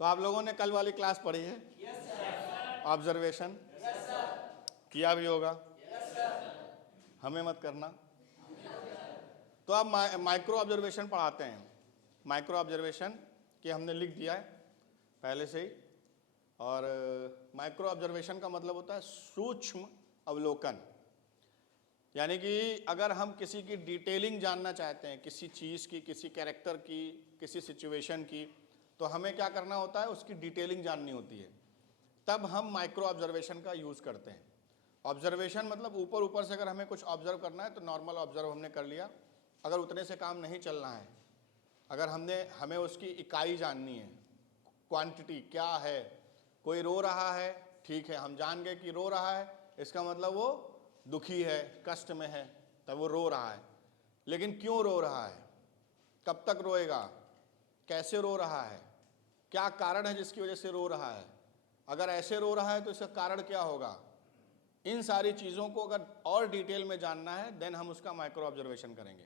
तो आप लोगों ने कल वाली क्लास पढ़ी है? ऑब्जर्वेशन किया भी होगा, हमें मत करना। तो अब माइक्रो ऑब्जर्वेशन पढ़ाते हैं। माइक्रो ऑब्जर्वेशन कि हमने लिख दिया है पहले से ही। और माइक्रो ऑब्जर्वेशन का मतलब होता है सूक्ष्म अवलोकन। यानी कि अगर हम किसी की डिटेलिंग जानना चाहते हैं, किसी चीज़ की, किसी कैरेक्टर की, किसी सिचुएशन की, तो हमें क्या करना होता है, उसकी डिटेलिंग जाननी होती है। तब हम माइक्रो ऑब्जर्वेशन का यूज़ करते हैं। ऑब्जर्वेशन मतलब ऊपर ऊपर से अगर हमें कुछ ऑब्जर्व करना है तो नॉर्मल ऑब्जर्व हमने कर लिया। अगर उतने से काम नहीं चलना है, अगर हमें उसकी इकाई जाननी है, क्वांटिटी क्या है। कोई रो रहा है, ठीक है, हम जान गए कि रो रहा है, इसका मतलब वो दुखी है, कष्ट में है, तब वो रो रहा है। लेकिन क्यों रो रहा है, कब तक रोएगा, कैसे रो रहा है, क्या कारण है जिसकी वजह से रो रहा है, अगर ऐसे रो रहा है तो इसका कारण क्या होगा। इन सारी चीज़ों को अगर और डिटेल में जानना है देन हम उसका माइक्रो ऑब्जर्वेशन करेंगे।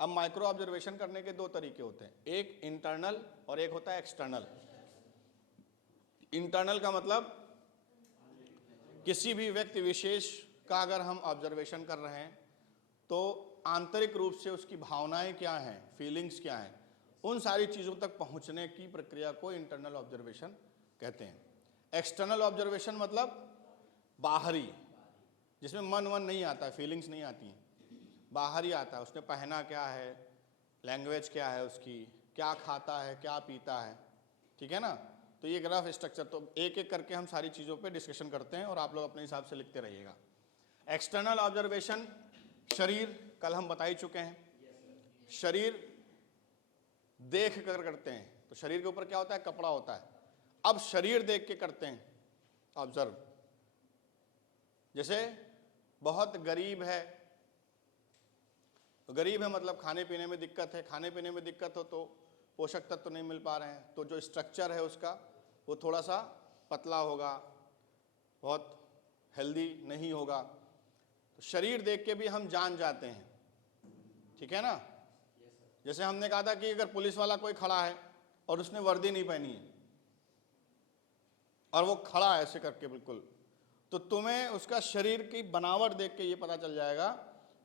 अब माइक्रो ऑब्जर्वेशन करने के दो तरीके होते हैं, एक इंटरनल और एक होता है एक्सटर्नल। इंटरनल का मतलब किसी भी व्यक्ति विशेष का अगर हम ऑब्जर्वेशन कर रहे हैं तो आंतरिक रूप से उसकी भावनाएं क्या हैं, फीलिंग्स क्या हैं, उन सारी चीज़ों तक पहुंचने की प्रक्रिया को इंटरनल ऑब्जर्वेशन कहते हैं। एक्सटर्नल ऑब्जर्वेशन मतलब बाहरी, जिसमें मन नहीं आता है, फीलिंग्स नहीं आती हैं, बाहरी आता है। उसने पहना क्या है, लैंग्वेज क्या है उसकी, क्या खाता है, क्या पीता है, ठीक है ना। तो ये ग्राफ स्ट्रक्चर, तो एक एक करके हम सारी चीज़ों पे डिस्कशन करते हैं और आप लोग अपने हिसाब से लिखते रहिएगा। एक्सटर्नल ऑब्जर्वेशन, शरीर कल हम बता ही चुके हैं। शरीर देख कर करते हैं, तो शरीर के ऊपर क्या होता है, कपड़ा होता है। अब शरीर देख के करते हैं ऑब्जर्व। जैसे बहुत गरीब है, तो गरीब है मतलब खाने पीने में दिक्कत है, खाने पीने में दिक्कत हो तो पोषक तत्व तो नहीं मिल पा रहे हैं, तो जो स्ट्रक्चर है उसका वो थोड़ा सा पतला होगा, बहुत हेल्दी नहीं होगा। तो शरीर देख के भी हम जान जाते हैं, ठीक है ना। जैसे हमने कहा था कि अगर पुलिस वाला कोई खड़ा है और उसने वर्दी नहीं पहनी है और वो खड़ा है ऐसे करके बिल्कुल, तो तुम्हें उसका शरीर की बनावट देख के ये पता चल जाएगा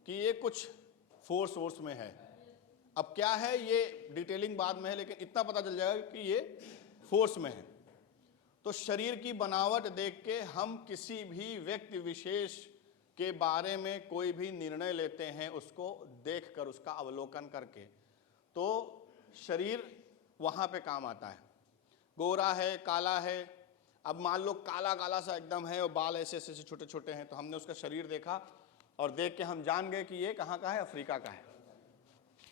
कि ये कुछ फोर्स में है। अब क्या है ये डिटेलिंग बाद में है, लेकिन इतना पता चल जाएगा कि ये फोर्स में है। तो शरीर की बनावट देख के हम किसी भी व्यक्ति विशेष के बारे में कोई भी निर्णय लेते हैं, उसको देखकर, उसका अवलोकन करके। तो शरीर वहाँ पे काम आता है। गोरा है, काला है, अब मान लो काला काला सा एकदम है और बाल ऐसे ऐसे छोटे छोटे हैं, तो हमने उसका शरीर देखा और देख के हम जान गए कि ये कहाँ का है, अफ्रीका का है,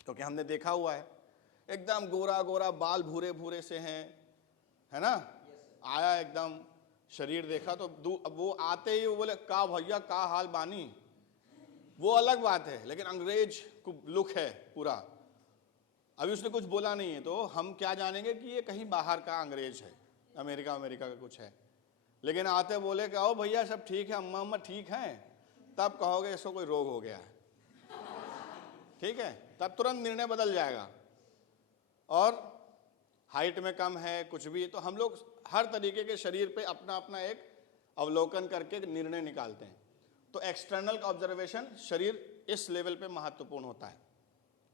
क्योंकि हमने देखा हुआ है। एकदम गोरा गोरा, बाल भूरे भूरे से हैं, है ना। आया एकदम, शरीर देखा तो अब वो आते ही वो बोले का भैया का हाल बानी, वो अलग बात है, लेकिन अंग्रेज को लुक है पूरा। अभी उसने कुछ बोला नहीं है तो हम क्या जानेंगे कि ये कहीं बाहर का अंग्रेज है, अमेरिका का कुछ है। लेकिन आते बोले कि आओ भैया सब ठीक है, अम्मा अम्मा ठीक हैं, तब कहोगे इसको कोई रोग हो गया है, ठीक है, तब तुरंत निर्णय बदल जाएगा। और हाइट में कम है, कुछ भी, तो हम लोग हर तरीके के शरीर पे अपना अपना एक अवलोकन करके निर्णय निकालते हैं। तो एक्सटर्नल ऑब्जर्वेशन शरीर इस लेवल पे महत्वपूर्ण होता है।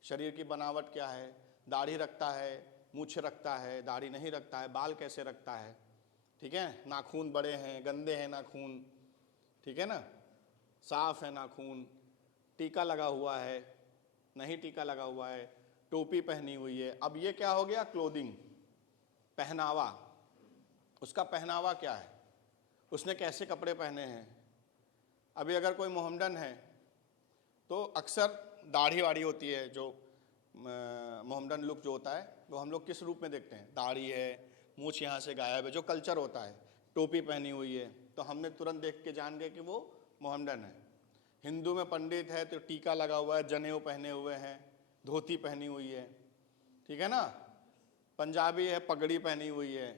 शरीर की बनावट क्या है, दाढ़ी रखता है, मूछ रखता है, दाढ़ी नहीं रखता है, बाल कैसे रखता है, ठीक है, नाखून बड़े हैं, गंदे हैं नाखून, ठीक है ना, साफ है नाखून, टीका लगा हुआ है, नहीं टीका लगा हुआ है, टोपी पहनी हुई है। अब ये क्या हो गया, क्लोथिंग, पहनावा। उसका पहनावा क्या है, उसने कैसे कपड़े पहने हैं। अभी अगर कोई मोहम्मडन है तो अक्सर दाढ़ी वाड़ी होती है, जो मोहम्मडन लुक जो होता है वो हम लोग किस रूप में देखते हैं, दाढ़ी है, मूछ यहाँ से गायब है, जो कल्चर होता है, टोपी पहनी हुई है, तो हमने तुरंत देख के जान गए कि वो मोहम्मडन है। हिंदू में पंडित है तो टीका लगा हुआ है, जनेऊ पहने हुए हैं, धोती पहनी हुई है, ठीक है ना। पंजाबी है, पगड़ी पहनी हुई है।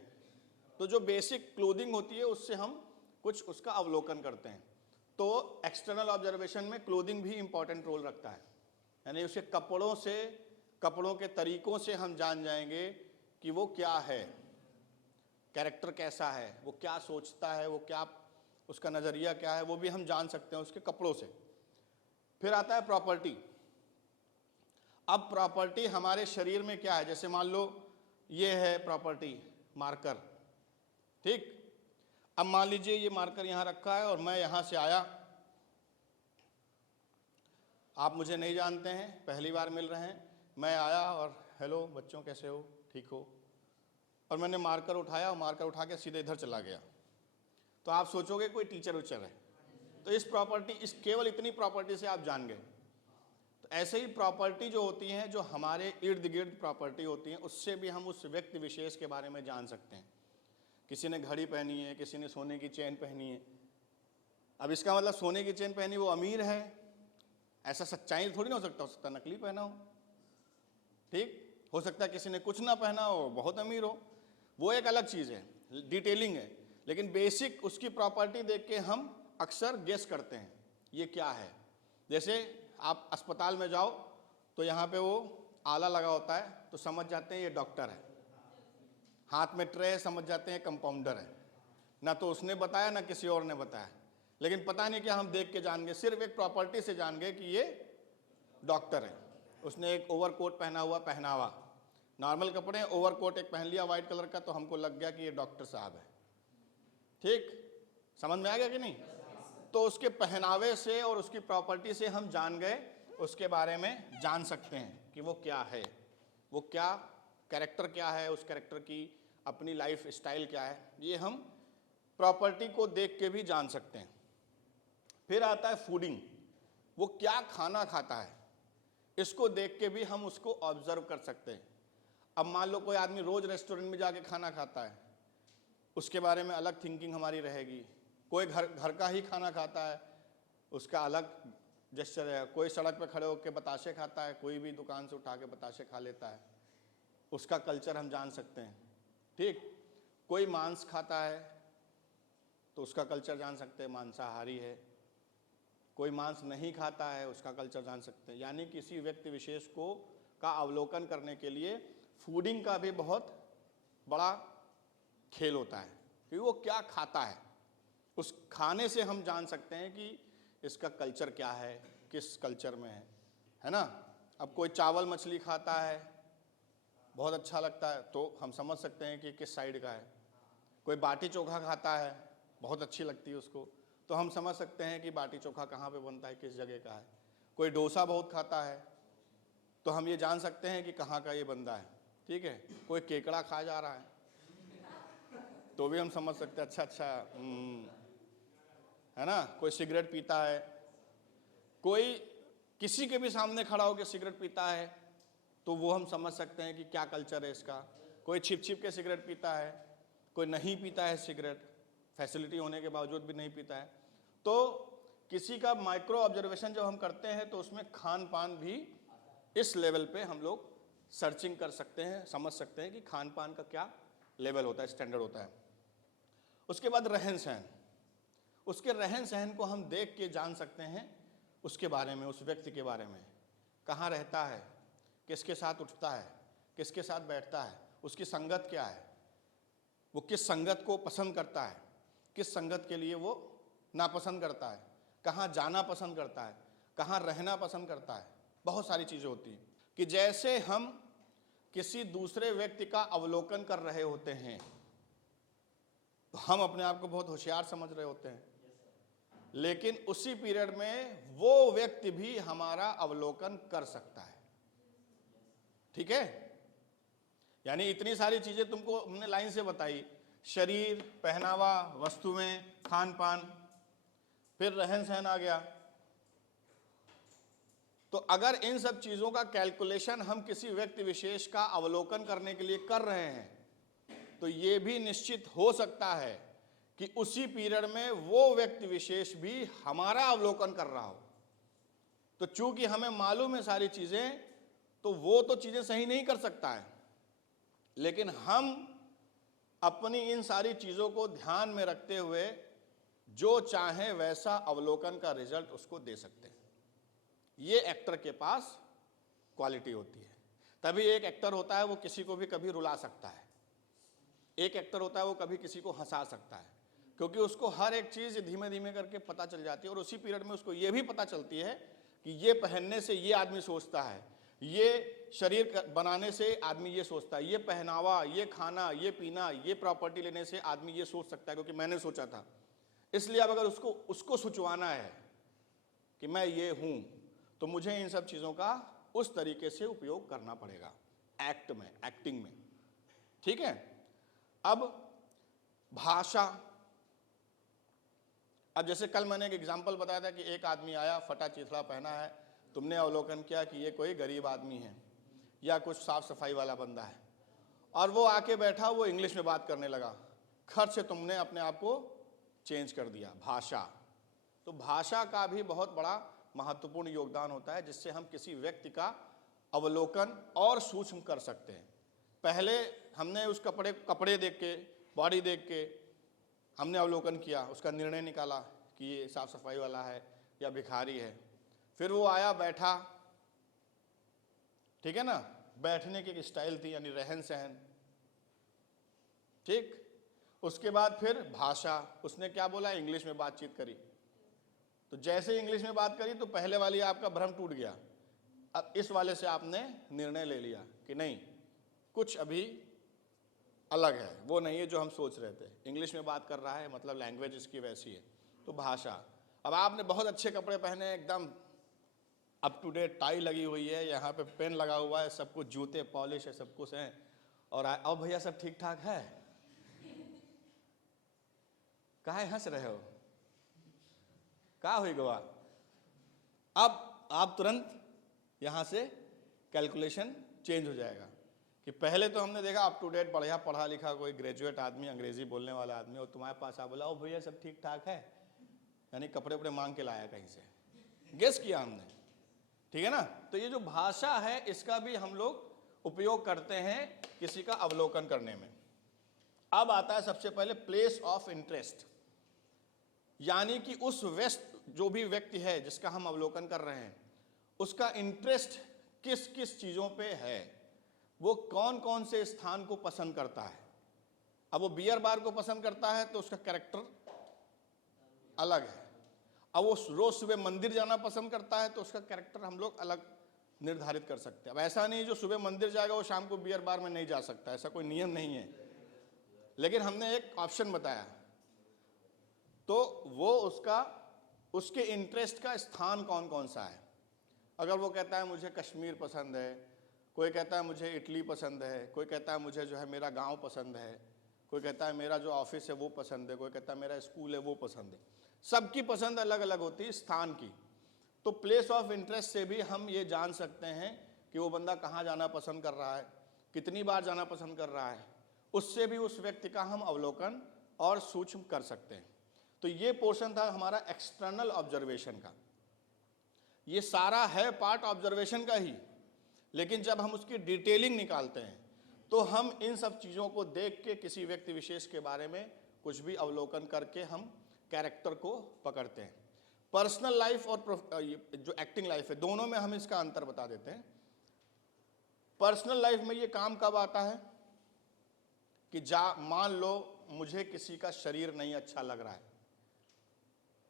तो जो बेसिक क्लोथिंग होती है उससे हम कुछ उसका अवलोकन करते हैं। तो एक्सटर्नल ऑब्जर्वेशन में क्लोथिंग भी इंपॉर्टेंट रोल रखता है, यानी उसके कपड़ों से, कपड़ों के तरीकों से हम जान जाएंगे कि वो क्या है। कैरेक्टर कैसा है, वो क्या सोचता है, वो क्या उसका नज़रिया क्या है, वो भी हम जान सकते हैं उसके कपड़ों से। फिर आता है प्रॉपर्टी। अब प्रॉपर्टी हमारे शरीर में क्या है, जैसे मान लो ये है प्रॉपर्टी मार्कर, ठीक। अब मान लीजिए ये मार्कर यहाँ रखा है और मैं यहाँ से आया, आप मुझे नहीं जानते हैं, पहली बार मिल रहे हैं, मैं आया और हेलो बच्चों कैसे हो, ठीक हो, और मैंने मार्कर उठाया और मार्कर उठा के सीधे इधर चला गया, तो आप सोचोगे कोई टीचर उचर है। तो इस प्रॉपर्टी, इस केवल इतनी प्रॉपर्टी से आप जान गए। तो ऐसे ही प्रॉपर्टी जो होती हैं, जो हमारे इर्द गिर्द प्रॉपर्टी होती हैं, उससे भी हम उस व्यक्ति विशेष के बारे में जान सकते हैं। किसी ने घड़ी पहनी है, किसी ने सोने की चेन पहनी है। अब इसका मतलब सोने की चेन पहनी वो अमीर है, ऐसा सच्चाई थोड़ी ना हो सकता नकली पहना हो, ठीक। हो सकता है किसी ने कुछ ना पहना हो, बहुत अमीर हो, वो एक अलग चीज़ है, डिटेलिंग है। लेकिन बेसिक उसकी प्रॉपर्टी देख के हम अक्सर गेस करते हैं ये क्या है। जैसे आप अस्पताल में जाओ तो यहाँ पे वो आला लगा होता है, तो समझ जाते हैं ये डॉक्टर है। हाथ में ट्रे है, समझ जाते हैं कंपाउंडर है। ना तो उसने बताया ना किसी और ने बताया, लेकिन पता नहीं क्या हम देख के जान गए, सिर्फ एक प्रॉपर्टी से जान गए कि ये डॉक्टर है। उसने एक ओवरकोट पहना हुआ, पहनावा, नॉर्मल कपड़े, ओवरकोट एक पहन लिया वाइट कलर का, तो हमको लग गया कि ये डॉक्टर साहब है, ठीक। समझ में आ गया कि नहीं? तो उसके पहनावे से और उसकी प्रॉपर्टी से हम जान गए, उसके बारे में जान सकते हैं कि वो क्या है, वो क्या कैरेक्टर क्या है, उस कैरेक्टर की अपनी लाइफ स्टाइल क्या है, ये हम प्रॉपर्टी को देख के भी जान सकते हैं। फिर आता है फूडिंग, वो क्या खाना खाता है, इसको देख के भी हम उसको ऑब्जर्व कर सकते हैं। अब मान लो कोई आदमी रोज रेस्टोरेंट में जाके खाना खाता है, उसके बारे में अलग थिंकिंग हमारी रहेगी। कोई घर का ही खाना खाता है, उसका अलग जेस्चर है। कोई सड़क पे खड़े होकर बताशे खाता है, कोई भी दुकान से उठा के बताशे खा लेता है, उसका कल्चर हम जान सकते हैं, ठीक। कोई मांस खाता है तो उसका कल्चर जान सकते हैं, मांसाहारी है। कोई मांस नहीं खाता है, उसका कल्चर जान सकते हैं। यानी किसी व्यक्ति विशेष को का अवलोकन करने के लिए फूडिंग का भी बहुत बड़ा खेल होता है कि वो क्या खाता है, उस खाने से हम जान सकते हैं कि इसका कल्चर क्या है, किस कल्चर में है ना। अब कोई चावल मछली खाता है, बहुत अच्छा लगता है, तो हम समझ सकते हैं कि किस साइड का है। कोई बाटी चोखा खाता है, बहुत अच्छी लगती है उसको, तो हम समझ सकते हैं कि बाटी चोखा कहाँ पे बनता है, किस जगह का है। कोई डोसा बहुत खाता है, तो हम ये जान सकते हैं कि कहाँ का ये बंदा है, ठीक है। कोई केकड़ा खा जा रहा है, तो भी हम समझ सकते हैं अच्छा है ना। कोई सिगरेट पीता है, कोई किसी के भी सामने खड़ा होकर सिगरेट पीता है, तो वो हम समझ सकते हैं कि क्या कल्चर है इसका। कोई छिप छिप के सिगरेट पीता है, कोई नहीं पीता है सिगरेट, फैसिलिटी होने के बावजूद भी नहीं पीता है। तो किसी का माइक्रो ऑब्जर्वेशन जब हम करते हैं तो उसमें खान पान भी इस लेवल पे हम लोग सर्चिंग कर सकते हैं, समझ सकते हैं कि खान पान का क्या लेवल होता है, स्टैंडर्ड होता है। उसके बाद रहन सहन, उसके रहन सहन को हम देख के जान सकते हैं उसके बारे में, उस व्यक्ति के बारे में। कहाँ रहता है, किसके साथ उठता है, किसके साथ बैठता है, उसकी संगत क्या है, वो किस संगत को पसंद करता है, किस संगत के लिए वो नापसंद करता है, कहाँ जाना पसंद करता है, कहाँ रहना पसंद करता है। बहुत सारी चीज़ें होती हैं कि जैसे हम किसी दूसरे व्यक्ति का अवलोकन कर रहे होते हैं तो हम अपने आप को बहुत होशियार समझ रहे होते हैं, लेकिन उसी पीरियड में वो व्यक्ति भी हमारा अवलोकन कर सकता है, ठीक है। यानी इतनी सारी चीजें तुमको हमने लाइन से बताई, शरीर, पहनावा, वस्तुएं, खान पान, फिर रहन सहन आ गया। तो अगर इन सब चीजों का कैलकुलेशन हम किसी व्यक्ति विशेष का अवलोकन करने के लिए कर रहे हैं तो ये भी निश्चित हो सकता है कि उसी पीरियड में वो व्यक्ति विशेष भी हमारा अवलोकन कर रहा हो। तो चूंकि हमें मालूम है सारी चीजें, तो वो तो चीजें सही नहीं कर सकता है, लेकिन हम अपनी इन सारी चीजों को ध्यान में रखते हुए जो चाहे वैसा अवलोकन का रिजल्ट उसको दे सकते हैं। ये एक्टर के पास क्वालिटी होती है। तभी एक एक्टर होता है वो किसी को भी कभी रुला सकता है। एक एक्टर होता है वो कभी किसी को हंसा सकता है, क्योंकि उसको हर एक चीज़ धीमे धीमे करके पता चल जाती है, और उसी पीरियड में उसको ये भी पता चलती है कि ये पहनने से ये आदमी सोचता है, ये शरीर बनाने से आदमी ये सोचता है, ये पहनावा, ये खाना, ये पीना, ये प्रॉपर्टी लेने से आदमी ये सोच सकता है क्योंकि मैंने सोचा था। इसलिए अब अगर उसको सोचवाना है कि मैं ये हूं, तो मुझे इन सब चीज़ों का उस तरीके से उपयोग करना पड़ेगा एक्टिंग में। ठीक है। अब भाषा, अब जैसे कल मैंने एक एग्जाम्पल बताया था कि एक आदमी आया, फटा चिथड़ा पहना है, तुमने अवलोकन किया कि ये कोई गरीब आदमी है या कुछ साफ सफाई वाला बंदा है, और वो आके बैठा, वो इंग्लिश में बात करने लगा, खर्च से तुमने अपने आप को चेंज कर दिया। भाषा, तो भाषा का भी बहुत बड़ा महत्वपूर्ण योगदान होता है, जिससे हम किसी व्यक्ति का अवलोकन और सूक्ष्म कर सकते हैं। पहले हमने उस कपड़े देख के, बॉडी देख के हमने अवलोकन किया, उसका निर्णय निकाला कि ये साफ सफाई वाला है या भिखारी है। फिर वो आया, बैठा, ठीक है ना, बैठने की एक स्टाइल थी, यानी रहन सहन, ठीक। उसके बाद फिर भाषा, उसने क्या बोला, इंग्लिश में बातचीत करी, तो जैसे इंग्लिश में बात करी तो पहले वाली आपका भ्रम टूट गया। अब इस वाले से आपने निर्णय ले लिया कि नहीं, कुछ अभी अलग है, वो नहीं है जो हम सोच रहे थे। इंग्लिश में बात कर रहा है, मतलब लैंग्वेज इसकी वैसी है। तो भाषा, अब आपने बहुत अच्छे कपड़े पहने, एकदम अप टू डेट टाई लगी हुई है, यहाँ पे पेन लगा हुआ है, सब कुछ जूते पॉलिश है, सब कुछ है, और अब भैया सब ठीक ठाक है, काहे हंस रहे हो, का हुई गवा। अब आप तुरंत यहाँ से कैलकुलेशन चेंज हो जाएगा कि पहले तो हमने देखा अप टू डेट बढ़िया पढ़ा लिखा कोई ग्रेजुएट आदमी, अंग्रेजी बोलने वाला आदमी, और तुम्हारे पास आ बोला ओ भैया सब ठीक ठाक है, यानी कपड़े उपड़े मांग के लाया कहीं से, गेस किया हमने, ठीक है ना। तो ये जो भाषा है, इसका भी हम लोग उपयोग करते हैं किसी का अवलोकन करने में। अब आता है सबसे पहले प्लेस ऑफ इंटरेस्ट, यानी कि उस जो भी व्यक्ति है जिसका हम अवलोकन कर रहे हैं, उसका इंटरेस्ट किस किस चीज़ों पे है, वो कौन कौन से स्थान को पसंद करता है। अब वो बियर बार को पसंद करता है तो उसका कैरेक्टर अलग है। अब वो रोज सुबह मंदिर जाना पसंद करता है तो उसका कैरेक्टर हम लोग अलग निर्धारित कर सकते हैं। अब ऐसा नहीं जो सुबह मंदिर जाएगा वो शाम को बियर बार में नहीं जा सकता, ऐसा कोई नियम नहीं है, लेकिन हमने एक ऑप्शन बताया, तो वो उसके इंटरेस्ट का स्थान कौन कौन सा है। अगर वो कहता है मुझे कश्मीर पसंद है, कोई कहता है मुझे इटली पसंद है, कोई कहता है मुझे जो है मेरा गांव पसंद है, कोई कहता है मेरा जो ऑफिस है वो पसंद है, कोई कहता है मेरा स्कूल है वो पसंद है, सबकी पसंद अलग अलग होती है स्थान की। तो प्लेस ऑफ इंटरेस्ट से भी हम ये जान सकते हैं कि वो बंदा कहाँ जाना पसंद कर रहा है, कितनी बार जाना पसंद कर रहा है, उससे भी उस व्यक्ति का हम अवलोकन और सूक्ष्म कर सकते हैं। तो ये पोर्शन था हमारा एक्सटर्नल ऑब्जर्वेशन का। ये सारा है पार्ट ऑब्जर्वेशन का ही, लेकिन जब हम उसकी डिटेलिंग निकालते हैं तो हम इन सब चीज़ों को देख के किसी व्यक्ति विशेष के बारे में कुछ भी अवलोकन करके हम कैरेक्टर को पकड़ते हैं। पर्सनल लाइफ और जो एक्टिंग लाइफ है, दोनों में हम इसका अंतर बता देते हैं। पर्सनल लाइफ में ये काम कब आता है कि मान लो मुझे किसी का शरीर नहीं अच्छा लग रहा है,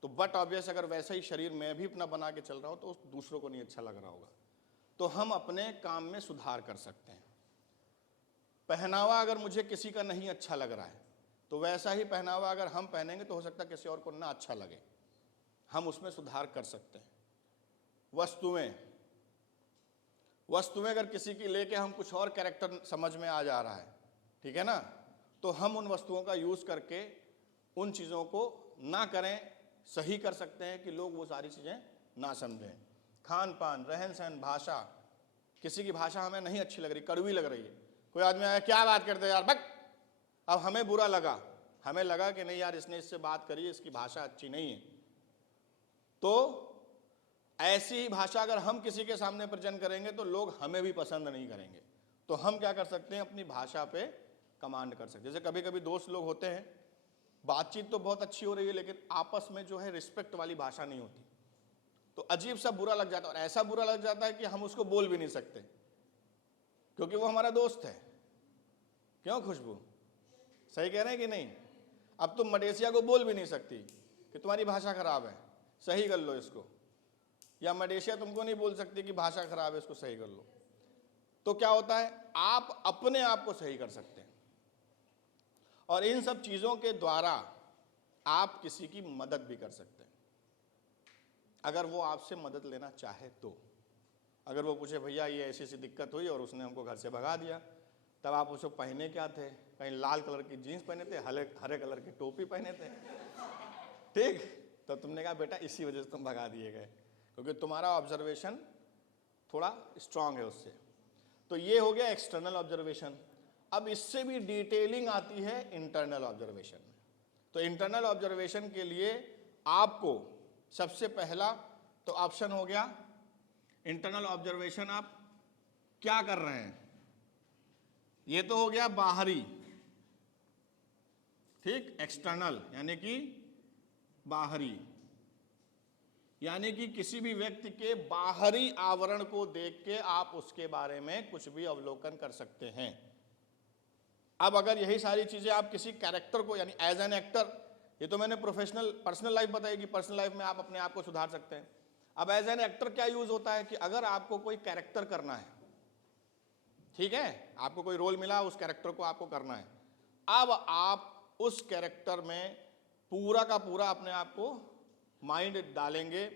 तो बट ऑब्वियस अगर वैसा ही शरीर मैं भी अपना बना के चल रहा हूं तो दूसरों को नहीं अच्छा लग रहा होगा, तो हम अपने काम में सुधार कर सकते हैं। पहनावा अगर मुझे किसी का नहीं अच्छा लग रहा है, तो वैसा ही पहनावा अगर हम पहनेंगे तो हो सकता है किसी और को ना अच्छा लगे, हम उसमें सुधार कर सकते हैं। वस्तुएं अगर किसी की लेके हम कुछ और कैरेक्टर समझ में आ जा रहा है, ठीक है ना, तो हम उन वस्तुओं का यूज़ करके उन चीज़ों को ना करें, सही कर सकते हैं कि लोग वो सारी चीज़ें ना समझें। खान पान, रहन सहन, भाषा, किसी की भाषा हमें नहीं अच्छी लग रही, कड़वी लग रही है, कोई आदमी आया क्या बात करते यार बक, अब हमें बुरा लगा, हमें लगा कि नहीं यार इसने इससे बात करी, इसकी भाषा अच्छी नहीं है, तो ऐसी ही भाषा अगर हम किसी के सामने प्रेजेंट करेंगे तो लोग हमें भी पसंद नहीं करेंगे। तो हम क्या कर सकते हैं, अपनी भाषा पे कमांड कर सकते हैं। जैसे कभी कभी दोस्त लोग होते हैं, बातचीत तो बहुत अच्छी हो रही है लेकिन आपस में जो है रिस्पेक्ट वाली भाषा नहीं होती, तो अजीब सा बुरा लग जाता है, और ऐसा बुरा लग जाता है कि हम उसको बोल भी नहीं सकते क्योंकि वो हमारा दोस्त है। क्यों खुशबू, सही कह रहे हैं कि नहीं? अब तुम मलेशिया को बोल भी नहीं सकती कि तुम्हारी भाषा खराब है, सही कर लो इसको, या मलेशिया तुमको नहीं बोल सकती कि भाषा खराब है, इसको सही कर लो। तो क्या होता है, आप अपने आप को सही कर सकते हैं, और इन सब चीज़ों के द्वारा आप किसी की मदद भी कर सकते हैं, अगर वो आपसे मदद लेना चाहे तो। अगर वो पूछे भैया ये ऐसी ऐसी दिक्कत हुई और उसने हमको घर से भगा दिया, तब आप उसको पहने क्या थे, कहीं लाल कलर की जीन्स पहने थे, हरे कलर की टोपी पहने थे, ठीक, तो तुमने कहा बेटा इसी वजह से तुम भगा दिए गए, क्योंकि तुम्हारा ऑब्जर्वेशन थोड़ा स्ट्रांग है उससे। तो ये हो गया एक्सटर्नल ऑब्जर्वेशन। अब इससे भी डिटेलिंग आती है इंटरनल ऑब्जर्वेशन में। तो इंटरनल ऑब्जर्वेशन के लिए आपको सबसे पहला तो ऑप्शन हो गया इंटरनल ऑब्जर्वेशन, आप क्या कर रहे हैं, ये तो हो गया बाहरी, ठीक, एक्सटर्नल यानी कि बाहरी, यानी कि किसी भी व्यक्ति के बाहरी आवरण को देख के आप उसके बारे में कुछ भी अवलोकन कर सकते हैं। अब अगर यही सारी चीजें आप किसी कैरेक्टर को, यानी एज एन एक्टर, ये तो मैंने प्रोफेशनल पर्सनल लाइफ बताई कि पर्सनल लाइफ में आप अपने आप को सुधार सकते हैं। अब एज एन एक्टर क्या यूज होता है कि अगर आपको कोई कैरेक्टर करना है, ठीक है, आपको कोई रोल मिला, उस कैरेक्टर को आपको करना है, अब आप उस कैरेक्टर में पूरा का पूरा अपने आप को माइंड डालेंगे,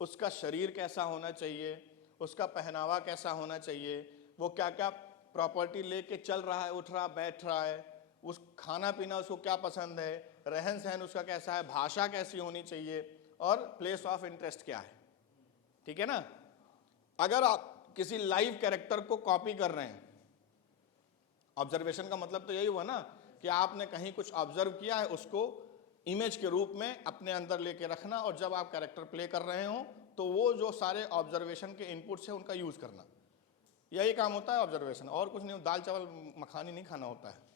उसका शरीर कैसा होना चाहिए, उसका पहनावा कैसा होना चाहिए, वो क्या क्या प्रॉपर्टी लेके चल रहा है, उठ रहा बैठ रहा है, उस खाना पीना उसको क्या पसंद है, रहन सहन उसका कैसा है, भाषा कैसी होनी चाहिए, और प्लेस ऑफ इंटरेस्ट क्या है, ठीक है ना। अगर आप किसी लाइव कैरेक्टर को कॉपी कर रहे हैं, ऑब्जर्वेशन का मतलब तो यही हुआ ना कि आपने कहीं कुछ ऑब्जर्व किया है, उसको इमेज के रूप में अपने अंदर लेके रखना, और जब आप कैरेक्टर प्ले कर रहे हो तो वो जो सारे ऑब्जर्वेशन के इनपुट्स है उनका यूज करना, यही काम होता है ऑब्जर्वेशन, और कुछ नहीं। दाल चावल मखानी नहीं खाना होता है।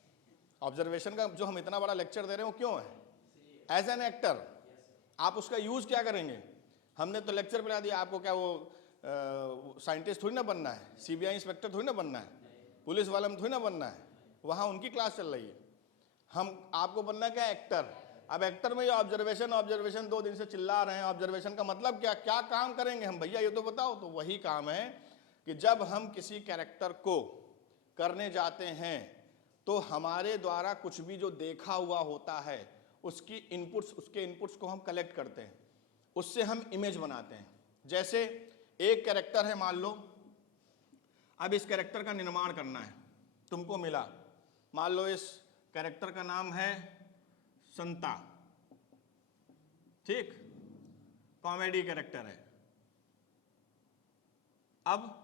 ऑब्जर्वेशन का जो हम इतना बड़ा लेक्चर दे रहे हो क्यों है, एज एन एक्टर आप उसका यूज क्या करेंगे। हमने तो लेक्चर बना दिया, आपको क्या वो साइंटिस्ट थोड़ी ना बनना है, सीबीआई इंस्पेक्टर थोड़ी ना बनना है, पुलिस वाला में थोड़ी ना बनना है, वहाँ उनकी क्लास चल रही है। हम आपको बनना क्या, एक्टर। अब एक्टर में ये ऑब्जर्वेशन ऑब्जर्वेशन 2 दिन से चिल्ला रहे हैं, ऑब्जर्वेशन का मतलब क्या, क्या काम करेंगे हम भैया ये तो बताओ। तो वही काम है कि जब हम किसी कैरेक्टर को करने जाते हैं तो हमारे द्वारा कुछ भी जो देखा हुआ होता है उसकी इनपुट्स, उसके इनपुट्स को हम कलेक्ट करते हैं, उससे हम इमेज बनाते हैं। जैसे एक कैरेक्टर है, मान लो अब इस कैरेक्टर का निर्माण करना है, तुमको मिला, मान लो इस कैरेक्टर का नाम है संता, ठीक, कॉमेडी कैरेक्टर है। अब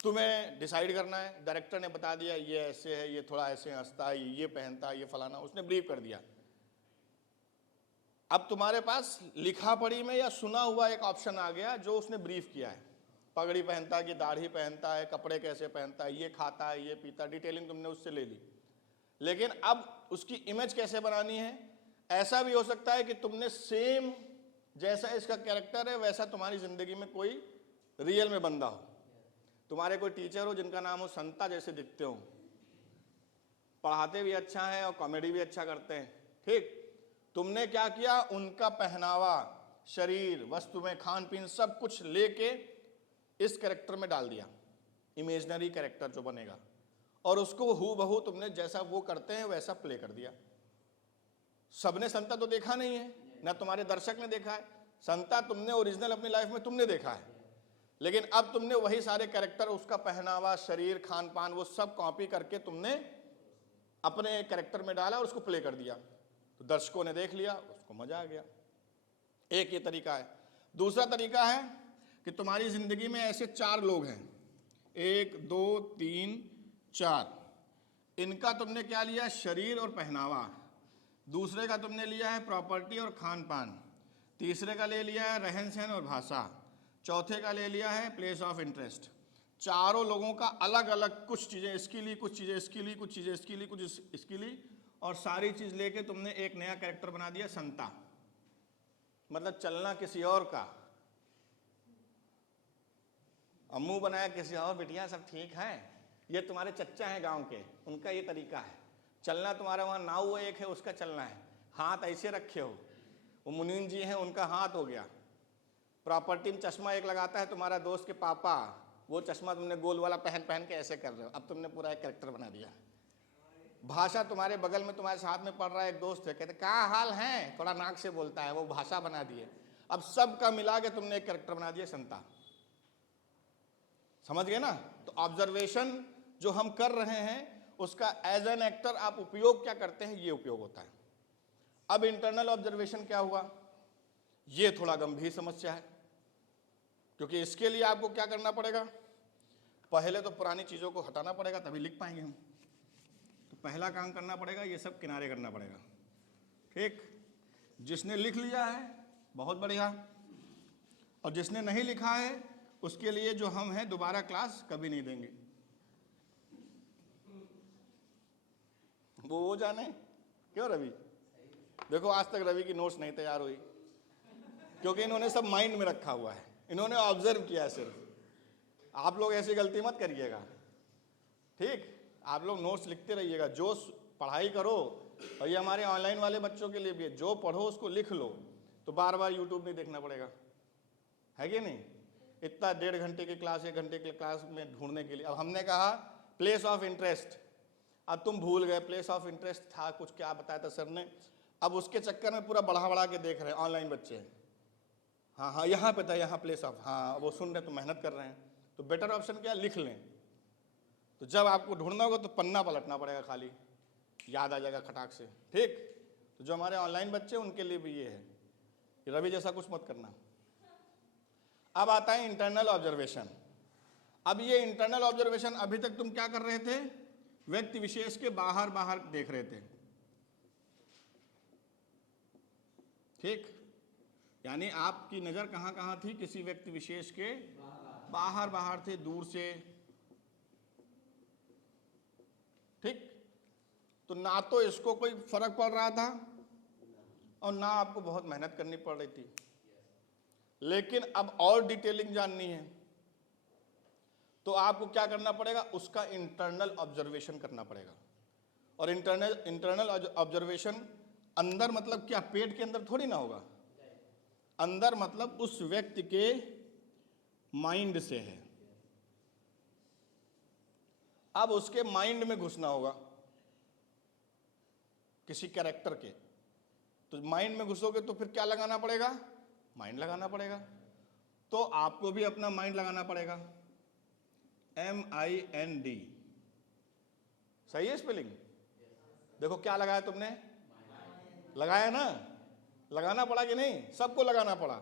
तुम्हें डिसाइड करना है, डायरेक्टर ने बता दिया ये ऐसे है, ये थोड़ा ऐसे हंसता है, ये पहनता है, ये फलाना, उसने ब्रीफ कर दिया। अब तुम्हारे पास लिखा पढ़ी में या सुना हुआ एक ऑप्शन आ गया जो उसने ब्रीफ किया है, पगड़ी पहनता है कि दाढ़ी पहनता है, कपड़े कैसे पहनता है, ये खाता है, ये पीता, डिटेलिंग तुमने उससे ले ली। लेकिन अब उसकी इमेज कैसे बनानी है, ऐसा भी हो सकता है कि तुमने सेम जैसा इसका कैरेक्टर है वैसा तुम्हारी जिंदगी में कोई रियल में बंदा हो, तुम्हारे कोई टीचर हो जिनका नाम हो संता, जैसे दिखते हो, पढ़ाते भी अच्छा है और कॉमेडी भी अच्छा करते हैं, ठीक। तुमने क्या किया, उनका पहनावा, शरीर, वस्तु में खान पीन सब कुछ लेके इस कैरेक्टर में डाल दिया, इमेजिनरी कैरेक्टर जो बनेगा, और उसको हूबहू तुमने जैसा वो करते हैं वैसा प्ले कर दिया। सबने संता तो देखा नहीं है, ना तुम्हारे दर्शक ने देखा है, संता तुमने ओरिजिनल अपनी लाइफ में तुमने देखा है, लेकिन अब तुमने वही सारे कैरेक्टर, उसका पहनावा, शरीर, खान पान, वो सब कॉपी करके तुमने अपने कैरेक्टर में डाला और उसको प्ले कर दिया, तो दर्शकों ने देख लिया, उसको मजा आ गया। एक ये तरीका है। दूसरा तरीका है कि तुम्हारी जिंदगी में ऐसे 4 लोग हैं, 1 2 3 4, इनका तुमने क्या लिया, शरीर और पहनावा, दूसरे का तुमने लिया है प्रॉपर्टी और खान पान, तीसरे का ले लिया है रहन सहन और भाषा, चौथे का ले लिया है प्लेस ऑफ इंटरेस्ट। चारों लोगों का अलग अलग कुछ चीज़ें इसकी ली, कुछ चीज़ें इसकी ली, कुछ चीज़ें इसकी ली, कुछ इसकी ली, और सारी चीज़ लेके तुमने एक नया कैरेक्टर बना दिया, संता। मतलब चलना किसी और का, अम्मू बनाया किसी और, बिटिया सब ठीक है, ये तुम्हारे चच्चा हैं गांव के, उनका ये तरीका है। चलना तुम्हारा वहाँ नाव एक है उसका चलना है, हाथ ऐसे रखे हो, वो मुनीन जी हैं उनका हाथ हो गया। प्रॉपर्टी में चश्मा एक लगाता है तुम्हारा दोस्त के पापा, वो चश्मा तुमने गोल वाला पहन पहन के ऐसे कर रहे हो, अब तुमने पूरा एक कैरेक्टर बना दिया। भाषा तुम्हारे बगल में तुम्हारे साथ में पढ़ रहा है एक दोस्त है, कहते क्या हाल है, थोड़ा नाक से बोलता है, वो भाषा बना दिए। अब सबका मिला के तुमने एक कैरेक्टर बना दिया संता। समझ गए ना? तो ऑब्जर्वेशन जो हम कर रहे हैं उसका एज एन एक्टर आप उपयोग क्या करते हैं, ये उपयोग होता है। अब इंटरनल ऑब्जर्वेशन क्या हुआ, ये थोड़ा गंभीर समस्या है, क्योंकि इसके लिए आपको क्या करना पड़ेगा, पहले तो पुरानी चीज़ों को हटाना पड़ेगा, तभी लिख पाएंगे हम। तो पहला काम करना पड़ेगा, ये सब किनारे करना पड़ेगा। ठीक, जिसने लिख लिया है बहुत बढ़िया, और जिसने नहीं लिखा है उसके लिए जो हम हैं दोबारा क्लास कभी नहीं देंगे। वो जाने क्यों रवि, देखो आज तक रवि की नोट्स नहीं तैयार हुई, क्योंकि इन्होंने सब माइंड में रखा हुआ है, इन्होंने ऑब्जर्व किया है सिर्फ। आप लोग ऐसी गलती मत करिएगा, ठीक? आप लोग नोट्स लिखते रहिएगा, जो पढ़ाई करो, और ये हमारे ऑनलाइन वाले बच्चों के लिए भी है, जो पढ़ो उसको लिख लो, तो बार बार यूट्यूब नहीं देखना पड़ेगा, है कि नहीं? इतना 1.5 घंटे की क्लास, 1 घंटे की क्लास में ढूंढने के लिए। अब हमने कहा प्लेस ऑफ इंटरेस्ट, अब तुम भूल गए प्लेस ऑफ इंटरेस्ट था कुछ, क्या बताया था सर ने, अब उसके चक्कर में पूरा बढ़ा के देख रहे हैं ऑनलाइन बच्चे। हाँ हाँ यहाँ पे था, यहाँ प्लेस ऑफ, हाँ वो सुन रहे तो मेहनत कर रहे हैं। तो बेटर ऑप्शन क्या, लिख लें। तो जब आपको ढूंढना होगा तो पन्ना पलटना पड़ेगा, खाली याद आ जाएगा खटाक से, ठीक? तो जो हमारे ऑनलाइन बच्चे उनके लिए भी ये है कि रवि जैसा कुछ मत करना। अब आता है इंटरनल ऑब्जर्वेशन। अब ये इंटरनल ऑब्जर्वेशन, अभी तक तुम क्या कर रहे थे, व्यक्ति विशेष के बाहर बाहर देख रहे थे, ठीक? यानी आपकी नजर कहां कहां थी, किसी व्यक्ति विशेष के बाहर बाहर थे, दूर से, ठीक? तो ना तो इसको कोई फर्क पड़ रहा था और ना आपको बहुत मेहनत करनी पड़ रही थी। लेकिन अब और डिटेलिंग जाननी है तो आपको क्या करना पड़ेगा, उसका इंटरनल ऑब्जर्वेशन करना पड़ेगा। और इंटरनल ऑब्जर्वेशन अंदर मतलब क्या, पेट के अंदर थोड़ी ना होगा, अंदर मतलब उस व्यक्ति के माइंड से है। अब उसके माइंड में घुसना होगा किसी कैरेक्टर के, तो माइंड में घुसोगे तो फिर क्या लगाना पड़ेगा, माइंड लगाना पड़ेगा। तो आपको भी अपना माइंड लगाना पड़ेगा, MIND, सही है स्पेलिंग? देखो क्या लगाया तुमने, लगाया ना, लगाना पड़ा कि नहीं, सबको लगाना पड़ा।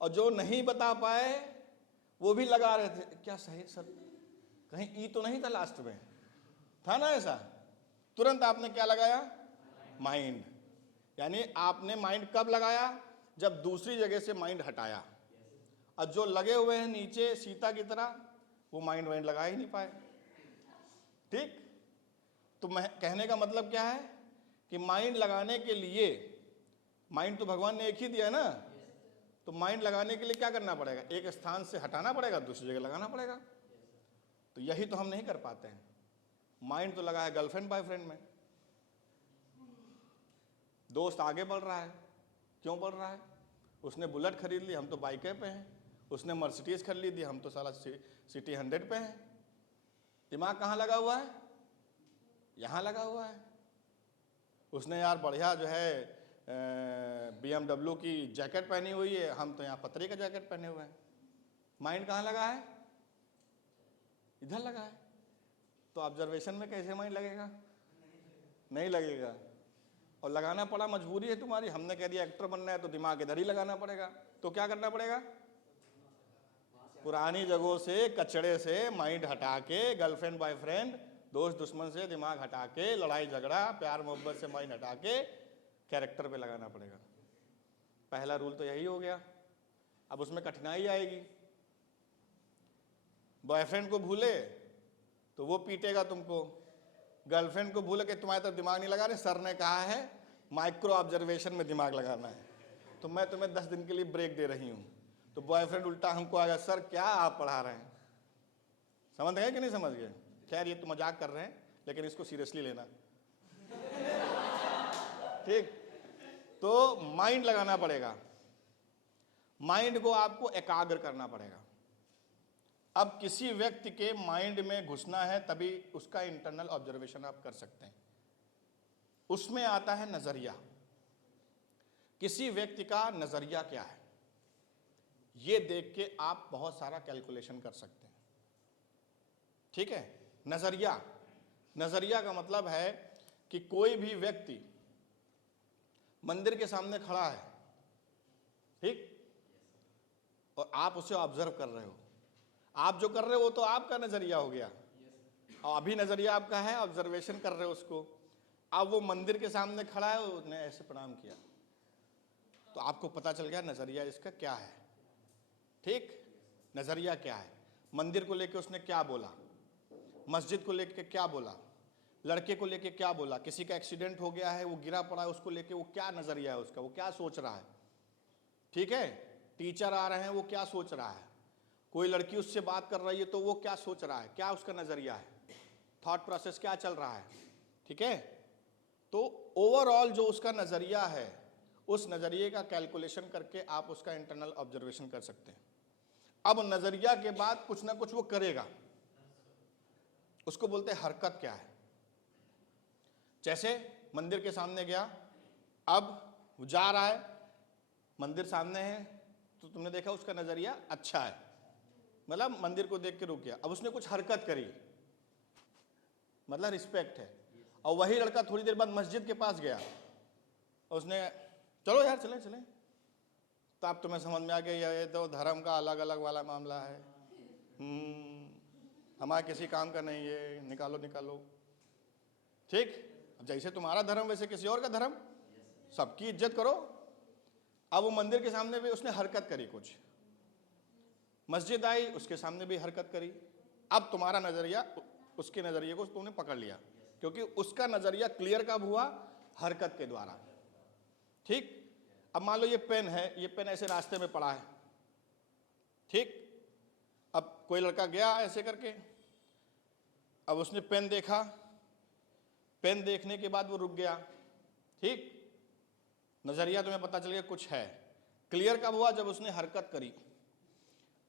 और जो नहीं बता पाए वो भी लगा रहे थे, क्या सही सर, कहीं ई तो नहीं था लास्ट में, था ना ऐसा? तुरंत आपने क्या लगाया, माइंड। यानी आपने माइंड कब लगाया, जब दूसरी जगह से माइंड हटाया। और जो लगे हुए हैं नीचे सीता की तरह, वो माइंड वाइंड लगा ही नहीं पाए, ठीक? तो मैं कहने का मतलब क्या है कि माइंड लगाने के लिए, माइंड तो भगवान ने एक ही दिया है ना, तो माइंड लगाने के लिए क्या करना पड़ेगा, एक स्थान से हटाना पड़ेगा, दूसरी जगह लगाना पड़ेगा। तो यही तो हम नहीं कर पाते हैं। माइंड तो लगा है गर्लफ्रेंड बॉयफ्रेंड में, दोस्त आगे बढ़ रहा है, क्यों बढ़ रहा है, उसने बुलेट खरीद ली, हम तो बाइकें पे हैं, उसने मर्सिडीज खरीद ली, हम तो साला सिटी 100 पे हैं। दिमाग कहाँ लगा हुआ है, यहाँ लगा हुआ है। उसने यार बढ़िया जो है BMW की जैकेट पहनी हुई है, हम तो यहाँ पतरे का जैकेट पहने हुए हैं। माइंड कहाँ लगा है, इधर लगा है। तो ऑब्जर्वेशन में कैसे माइंड लगेगा, नहीं लगेगा। और लगाना पड़ा, मजबूरी है तुम्हारी, हमने कह दिया एक्टर बनना है तो दिमाग इधर ही लगाना पड़ेगा। तो क्या करना पड़ेगा, पुरानी जगहों से, कचड़े से माइंड हटा के, गर्लफ्रेंड बॉयफ्रेंड, दोस्त दुश्मन से दिमाग हटा के, लड़ाई झगड़ा प्यार मोहब्बत से माइंड हटा के कैरेक्टर पे लगाना पड़ेगा। पहला रूल तो यही हो गया। अब उसमें कठिनाई आएगी। बॉयफ्रेंड को भूले तो वो पीटेगा तुमको, गर्लफ्रेंड को भूले कि तुम्हारी तरफ दिमाग नहीं लगा रहे, सर ने कहा है माइक्रो ऑब्जर्वेशन में दिमाग लगाना है, तो मैं तुम्हें 10 दिन के लिए ब्रेक दे रही हूँ। तो बॉयफ्रेंड उल्टा हमको आ गया, सर क्या आप पढ़ा रहे हैं, समझ गए कि नहीं समझ गए? खैर ये तो मजाक कर रहे हैं, लेकिन इसको सीरियसली लेना। ठीक, तो माइंड लगाना पड़ेगा, माइंड को आपको एकाग्र करना पड़ेगा। अब किसी व्यक्ति के माइंड में घुसना है तभी उसका इंटरनल ऑब्जर्वेशन आप कर सकते हैं। उसमें आता है नजरिया, किसी व्यक्ति का नजरिया क्या है, ये देख के आप बहुत सारा कैलकुलेशन कर सकते हैं। ठीक है, नजरिया, नजरिया का मतलब है कि कोई भी व्यक्ति मंदिर के सामने खड़ा है, ठीक, और आप उसे ऑब्जर्व कर रहे हो। आप जो कर रहे हो वो तो आपका नजरिया हो गया, और अभी नजरिया आपका है, ऑब्जर्वेशन कर रहे हो उसको। अब वो मंदिर के सामने खड़ा है, उसने ऐसे प्रणाम किया, तो आपको पता चल गया नजरिया इसका क्या है। ठीक, नजरिया क्या है, मंदिर को लेके उसने क्या बोला, मस्जिद को लेके क्या बोला, लड़के को लेके क्या बोला, किसी का एक्सीडेंट हो गया है, वो गिरा पड़ा है, उसको लेके वो क्या नजरिया है उसका, वो क्या सोच रहा है। ठीक है, टीचर आ रहे हैं, वो क्या सोच रहा है, कोई लड़की उससे बात कर रही है तो वो क्या सोच रहा है, क्या उसका नजरिया है, थॉट प्रोसेस क्या चल रहा है। ठीक है, तो ओवरऑल जो उसका नजरिया है, उस नजरिए का कैलकुलेशन करके आप उसका इंटरनल ऑब्जर्वेशन कर सकते हैं। अब नजरिया के बाद कुछ ना कुछ वो करेगा, उसको बोलते हैं हरकत क्या है। जैसे मंदिर के सामने गया, अब वो जा रहा है, मंदिर सामने है, तो तुमने देखा उसका नजरिया अच्छा है, मतलब मंदिर को देख के रुक गया। अब उसने कुछ हरकत करी, मतलब रिस्पेक्ट है। और वही लड़का थोड़ी देर बाद मस्जिद के पास गया, और उसने चलो यार चले चले, तो अब तुम्हें समझ में आ गया ये तो धर्म का अलग अलग वाला मामला है, हमारे किसी काम का नहीं है, निकालो निकालो। ठीक, जैसे तुम्हारा धर्म वैसे किसी और का धर्म, सबकी इज्जत करो। अब वो मंदिर के सामने भी उसने हरकत करी, कुछ मस्जिद आई, उसके सामने भी हरकत करी। अब तुम्हारा नजरिया, उसके नजरिए को तुमने पकड़ लिया, क्योंकि उसका नजरिया क्लियर कब हुआ, हरकत के द्वारा। ठीक, अब मान लो ये पेन है, ये पेन ऐसे रास्ते में पड़ा है, ठीक, अब कोई लड़का गया ऐसे करके, अब उसने पेन देखा, पेन देखने के बाद वो रुक गया। ठीक, नजरिया तुम्हें पता चल गया कुछ है। क्लियर कब हुआ, जब उसने हरकत करी।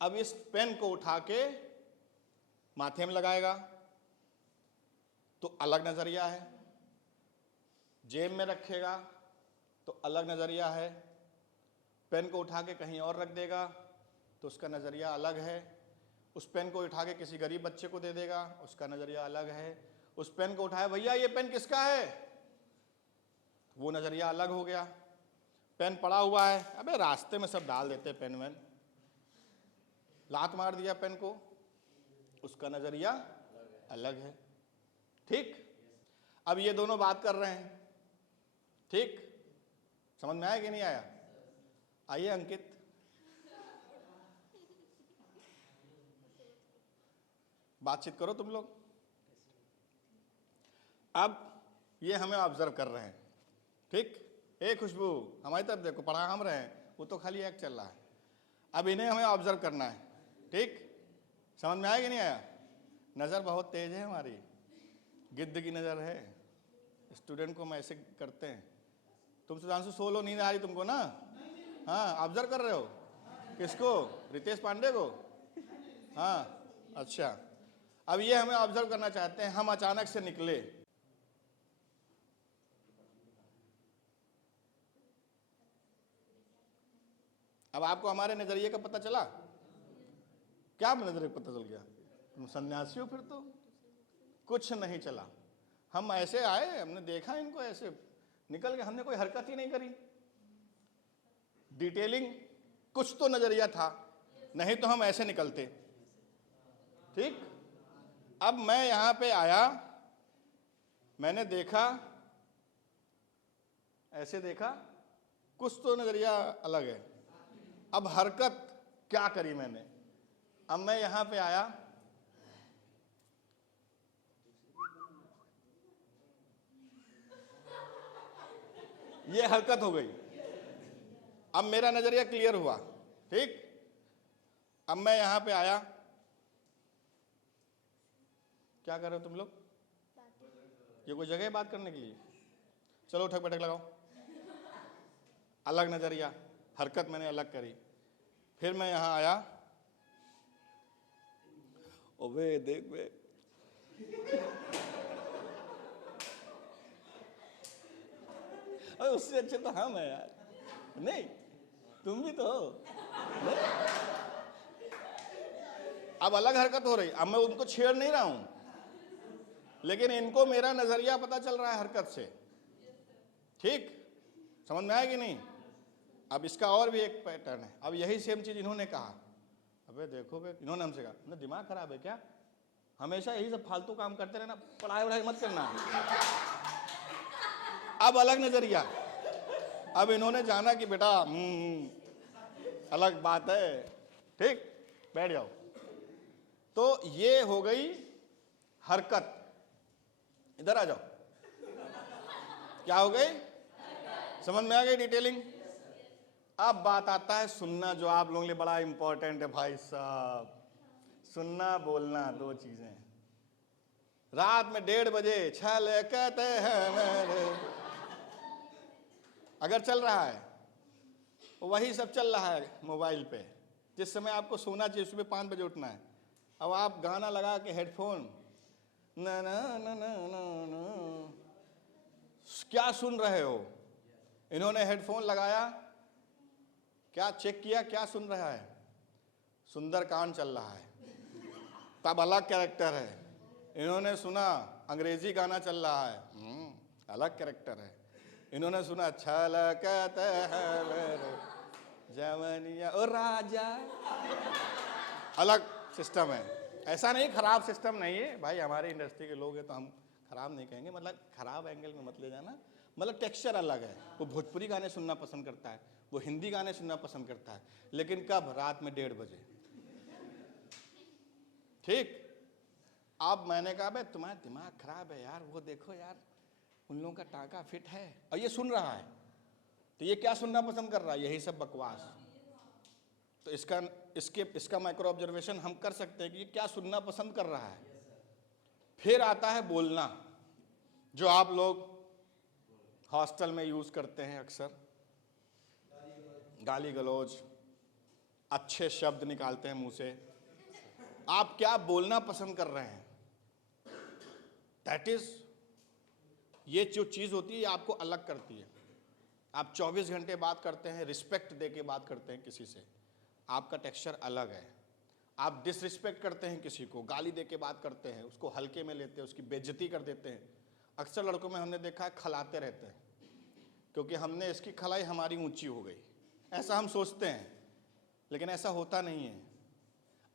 अब इस पेन को उठा के माथे में लगाएगा तो अलग नजरिया है, जेब में रखेगा तो अलग नजरिया है, पेन को उठा के कहीं और रख देगा तो उसका नजरिया अलग है, उस पेन को उठा के किसी गरीब बच्चे को दे देगा, उसका नजरिया अलग है, उस पेन को उठाया, भैया ये पेन किसका है, वो नजरिया अलग हो गया। पेन पड़ा हुआ है, अबे रास्ते में सब डाल देते पेन वैन, लात मार दिया पेन को, उसका नजरिया अलग है। ठीक, अब ये दोनों बात कर रहे हैं, ठीक, समझ में आया कि नहीं आया? आइए अंकित, बातचीत करो तुम लोग। अब ये हमें ऑब्जर्व कर रहे हैं, ठीक, ए खुशबू हमारी तरफ देखो, पढ़ा हम रहे हैं, वो तो खाली एक चल रहा है। अब इन्हें हमें ऑब्जर्व करना है, ठीक, समझ में आया कि नहीं आया? नज़र बहुत तेज है हमारी, गिद्ध की नज़र है। स्टूडेंट को हम ऐसे करते हैं। तुम सुधांशु सोलो नींद आ रही तुमको ना? हाँ, ऑब्जर्व कर रहे हो किसको? रितेश पांडे को? हाँ, अच्छा। अब ये हमें ऑब्जर्व करना चाहते हैं, हम अचानक से निकले, अब आपको हमारे नजरिए का पता चला? क्या नजरिए का पता चल गया? तुम सन्यासी हो फिर तो? कुछ नहीं चला, हम ऐसे आए, हमने देखा इनको ऐसे निकल गए, हमने कोई हरकत ही नहीं करी। डिटेलिंग कुछ तो नजरिया था, नहीं तो हम ऐसे निकलते। ठीक, अब मैं यहां पे आया, मैंने देखा, ऐसे देखा, कुछ तो नजरिया अलग है। अब हरकत क्या करी मैंने? अब मैं यहां पे आया, ये हरकत हो गई, अब मेरा नजरिया क्लियर हुआ। ठीक, अब मैं यहां पे आया, क्या कर रहे हो तुम लोग? ये कोई जगह है बात करने के लिए? चलो उठक बैठक लगाओ। अलग नजरिया, हरकत मैंने अलग करी। फिर मैं यहां आया, ओबे देख बे, उससे अच्छे तो हम है यार, नहीं तुम भी तो हो। नहीं? अब अलग हरकत हो रही, अब मैं उनको छेड़ नहीं रहा हूं, लेकिन इनको मेरा नजरिया पता चल रहा है हरकत से। ठीक, समझ में आया कि नहीं? अब इसका और भी एक पैटर्न है। अब यही सेम चीज इन्होंने कहा, अबे देखो बे, इन्होंने हमसे कहा ना दिमाग खराब है क्या, हमेशा यही सब फालतू काम करते रहना, पढ़ाई वढ़ाई मत करना। अब अलग नजरिया, अब इन्होंने जाना कि बेटा अलग बात है, ठीक, बैठ जाओ। तो ये हो गई हरकत। इधर आ जाओ, क्या हो गई, समझ में आ गई डिटेलिंग? अब बात आता है सुनना, जो आप लोगों के लिए बड़ा इंपॉर्टेंट है भाई साहब। सुनना बोलना दो चीजें। रात में 1:30 बजे छलकते हैं मेरे, अगर चल रहा है वही सब चल रहा है मोबाइल पे, जिस समय आपको सोना चाहिए सुबह 5 बजे उठना है, अब आप गाना लगा के हेडफोन ना ना ना ना ना ना, क्या सुन रहे हो? इन्होंने हेडफोन लगाया, क्या चेक किया क्या सुन रहा है? सुंदरकांड चल रहा है, तब अलग कैरेक्टर है। इन्होंने सुना अंग्रेजी गाना चल रहा है, अलग कैरेक्टर है। इन्होंने सुना छलकते हैं मेरे जवानिया ओ राजा, अलग सिस्टम है। ऐसा नहीं खराब सिस्टम नहीं है भाई, हमारे इंडस्ट्री के लोग हैं तो हम खराब नहीं कहेंगे, मतलब खराब एंगल में मत ले जाना, मतलब टेक्सचर अलग है। वो भोजपुरी गाने सुनना पसंद करता है, वो हिंदी गाने सुनना पसंद करता है, लेकिन कब? रात में 1:30 बजे। ठीक, अब मैंने कहा भाई तुम्हारा दिमाग खराब है यार, वो देखो यार उन लोगों का टाँका फिट है और ये सुन रहा है, तो ये क्या सुनना पसंद कर रहा है? यही सब बकवास। तो इसका माइक्रो ऑब्जर्वेशन हम कर सकते हैं कि ये क्या सुनना पसंद कर रहा है। फिर आता है बोलना, जो आप लोग हॉस्टल में यूज करते हैं अक्सर, गाली गलौज, अच्छे शब्द निकालते हैं मुंह से। आप क्या बोलना पसंद कर रहे हैं? दैट इज, ये जो चीज होती है आपको अलग करती है। आप 24 घंटे बात करते हैं, रिस्पेक्ट दे के बात करते हैं किसी से, आपका टेक्सचर अलग है। आप डिसरिस्पेक्ट करते हैं किसी को, गाली दे के बात करते हैं, उसको हल्के में लेते हैं, उसकी बेइज्जती कर देते हैं। अक्सर लड़कों में हमने देखा है खलाते रहते हैं, क्योंकि हमने इसकी खलाई हमारी ऊंची हो गई, ऐसा हम सोचते हैं, लेकिन ऐसा होता नहीं है।